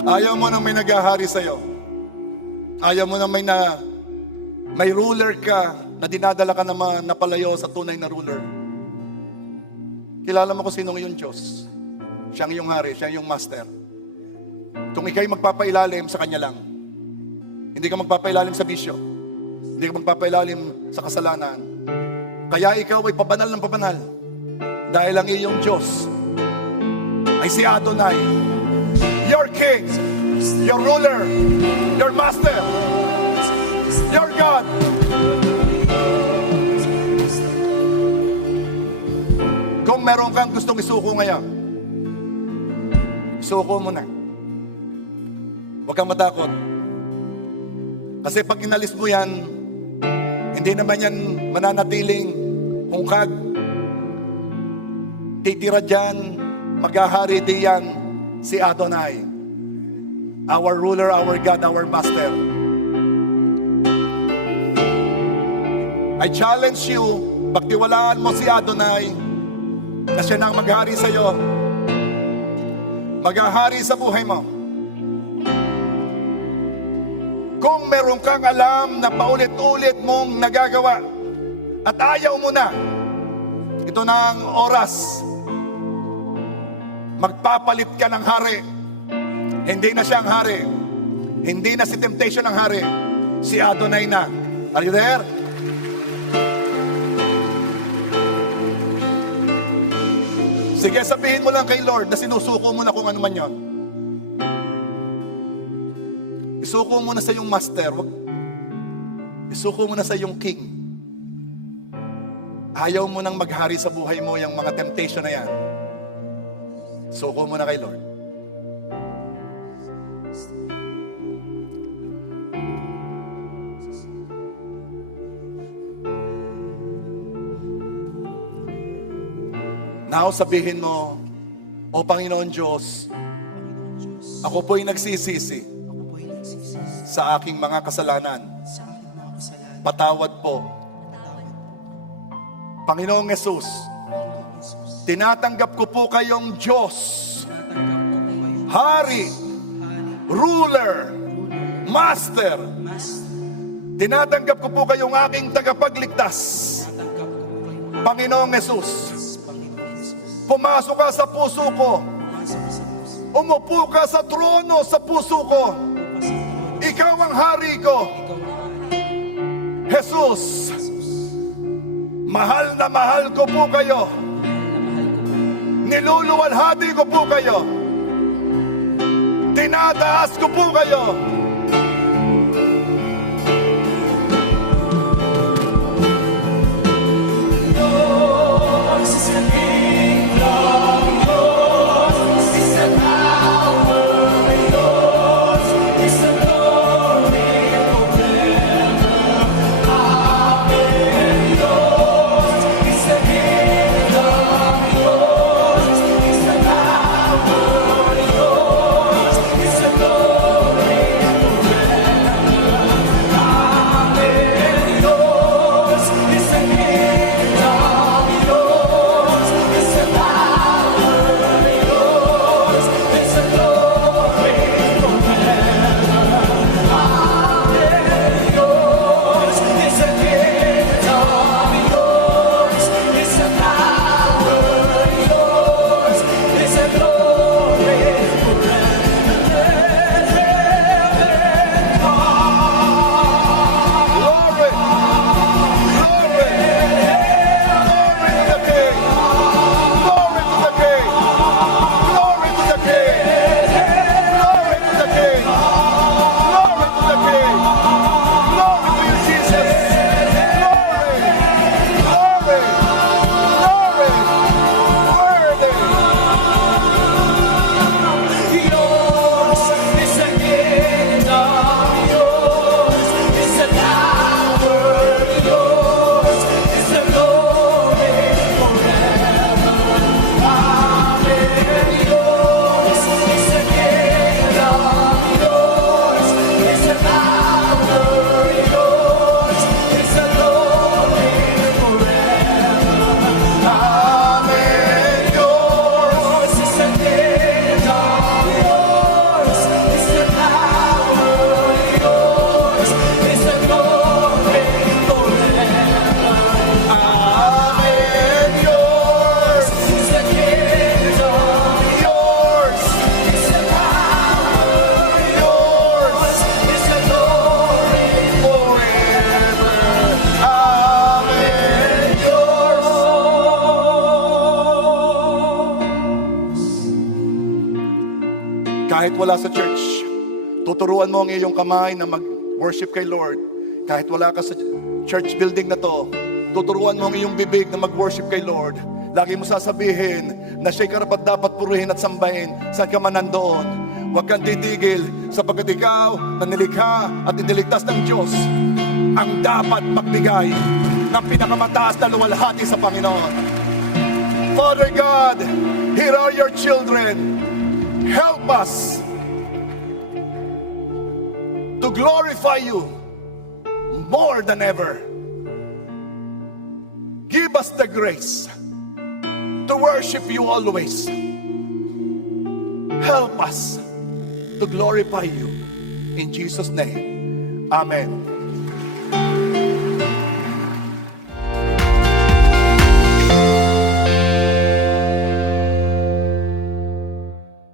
Ayaw mo nang may naghahari sa'yo. Ayaw mo nang may ruler ka na dinadala ka naman na palayo sa tunay na ruler. Kilala mo kung sino yung Diyos. Siya ang iyong hari, siya ang iyong master. Kung ikaw'y magpapailalim sa Kanya lang. Hindi ka magpapailalim sa bisyo. Hindi ka magpapailalim sa kasalanan. Kaya ikaw ay pabanal ng pabanal. Dahil ang iyong Diyos ay si Adonai, your King, your ruler, your master. Your God. Kung meron kang gustong isuko ngayon, isuko mo na. Huwag kang matakot. Kasi pag inalis mo yan, hindi naman yan mananatiling hungkag. Titira dyan, maghahari diyan si Adonai. Our ruler, our God, our master. I challenge you, pagtiwalaan mo si Adonai, na siya nang maghari sa iyo. Maghahari sa buhay mo. Kung meron kang alam na paulit-ulit mong nagagawa at ayaw mo na, ito na ang oras. Magpapalit ka ng hari. Hindi na siya ang hari. Hindi na si temptation ang hari. Si Adonai na. Are you there? Sige, sabihin mo lang kay Lord na sinusuko mo na kung ano man yon. Isuko mo na sa iyong master. Isuko mo na sa iyong king. Ayaw mo nang maghari sa buhay mo yung mga temptation na yan. Isuko mo na kay Lord. Now sabihin mo, O Panginoon Diyos, ako po'y nagsisisi sa aking mga kasalanan. Patawad po. Panginoong Yesus, tinatanggap ko po kayong Diyos, Hari, Ruler, Master. Tinatanggap ko po kayong aking tagapagligtas. Panginoong Yesus, pumasok ka sa puso ko. Umupo ka sa trono sa puso ko. Ikaw ang hari ko. Jesus, mahal na mahal ko po kayo. Niluluwalhati ko po kayo. Tinataas ko po kayo. Yours is the kingdom, yours is the power, yours is the glory forever. Amen. Yours is the kingdom, yours is the power, yours is the glory forever. Amen. Yours is the kingdom, yours is the power, yours is the glory forever. Amen. Yours is the kingdom, yours is the power, yours is the glory Glory! Glory! Glory to the King! Glory to the King! Glory to the King! Glory to the King! Glory to the King! Glory to you, Jesus! Glory! Glory! Glory! Worthy! Yours is the kingdom, yours is the power, yours is the glory forever. Amen. Yours is the kingdom, yours is the power, yours is the glory forever. Amen. Yours is the kingdom, yours is the power, yours is the glory forever. Amen. Yours! Is the kingdom, Yours! is the power, Yours! is the glory Forever! Amen. Kahit wala sa church, tuturuan mo ang iyong kamay na mag-worship kay Lord. Kahit wala ka sa church building na to, tuturuan mo ang iyong bibig na mag-worship kay Lord. Lagi mo sasabihin na siya'y karapat dapat purihin at sambahin saan ka man nandoon. Huwag kang titigil sapagkat ikaw na nilikha at iniligtas ng Diyos ang dapat magbigay ng pinakamataas na luwalhati sa Panginoon. Father God, here are your children. Help us to glorify you more than ever. Give us the grace to worship you always. Help us to glorify you. In Jesus' name, amen.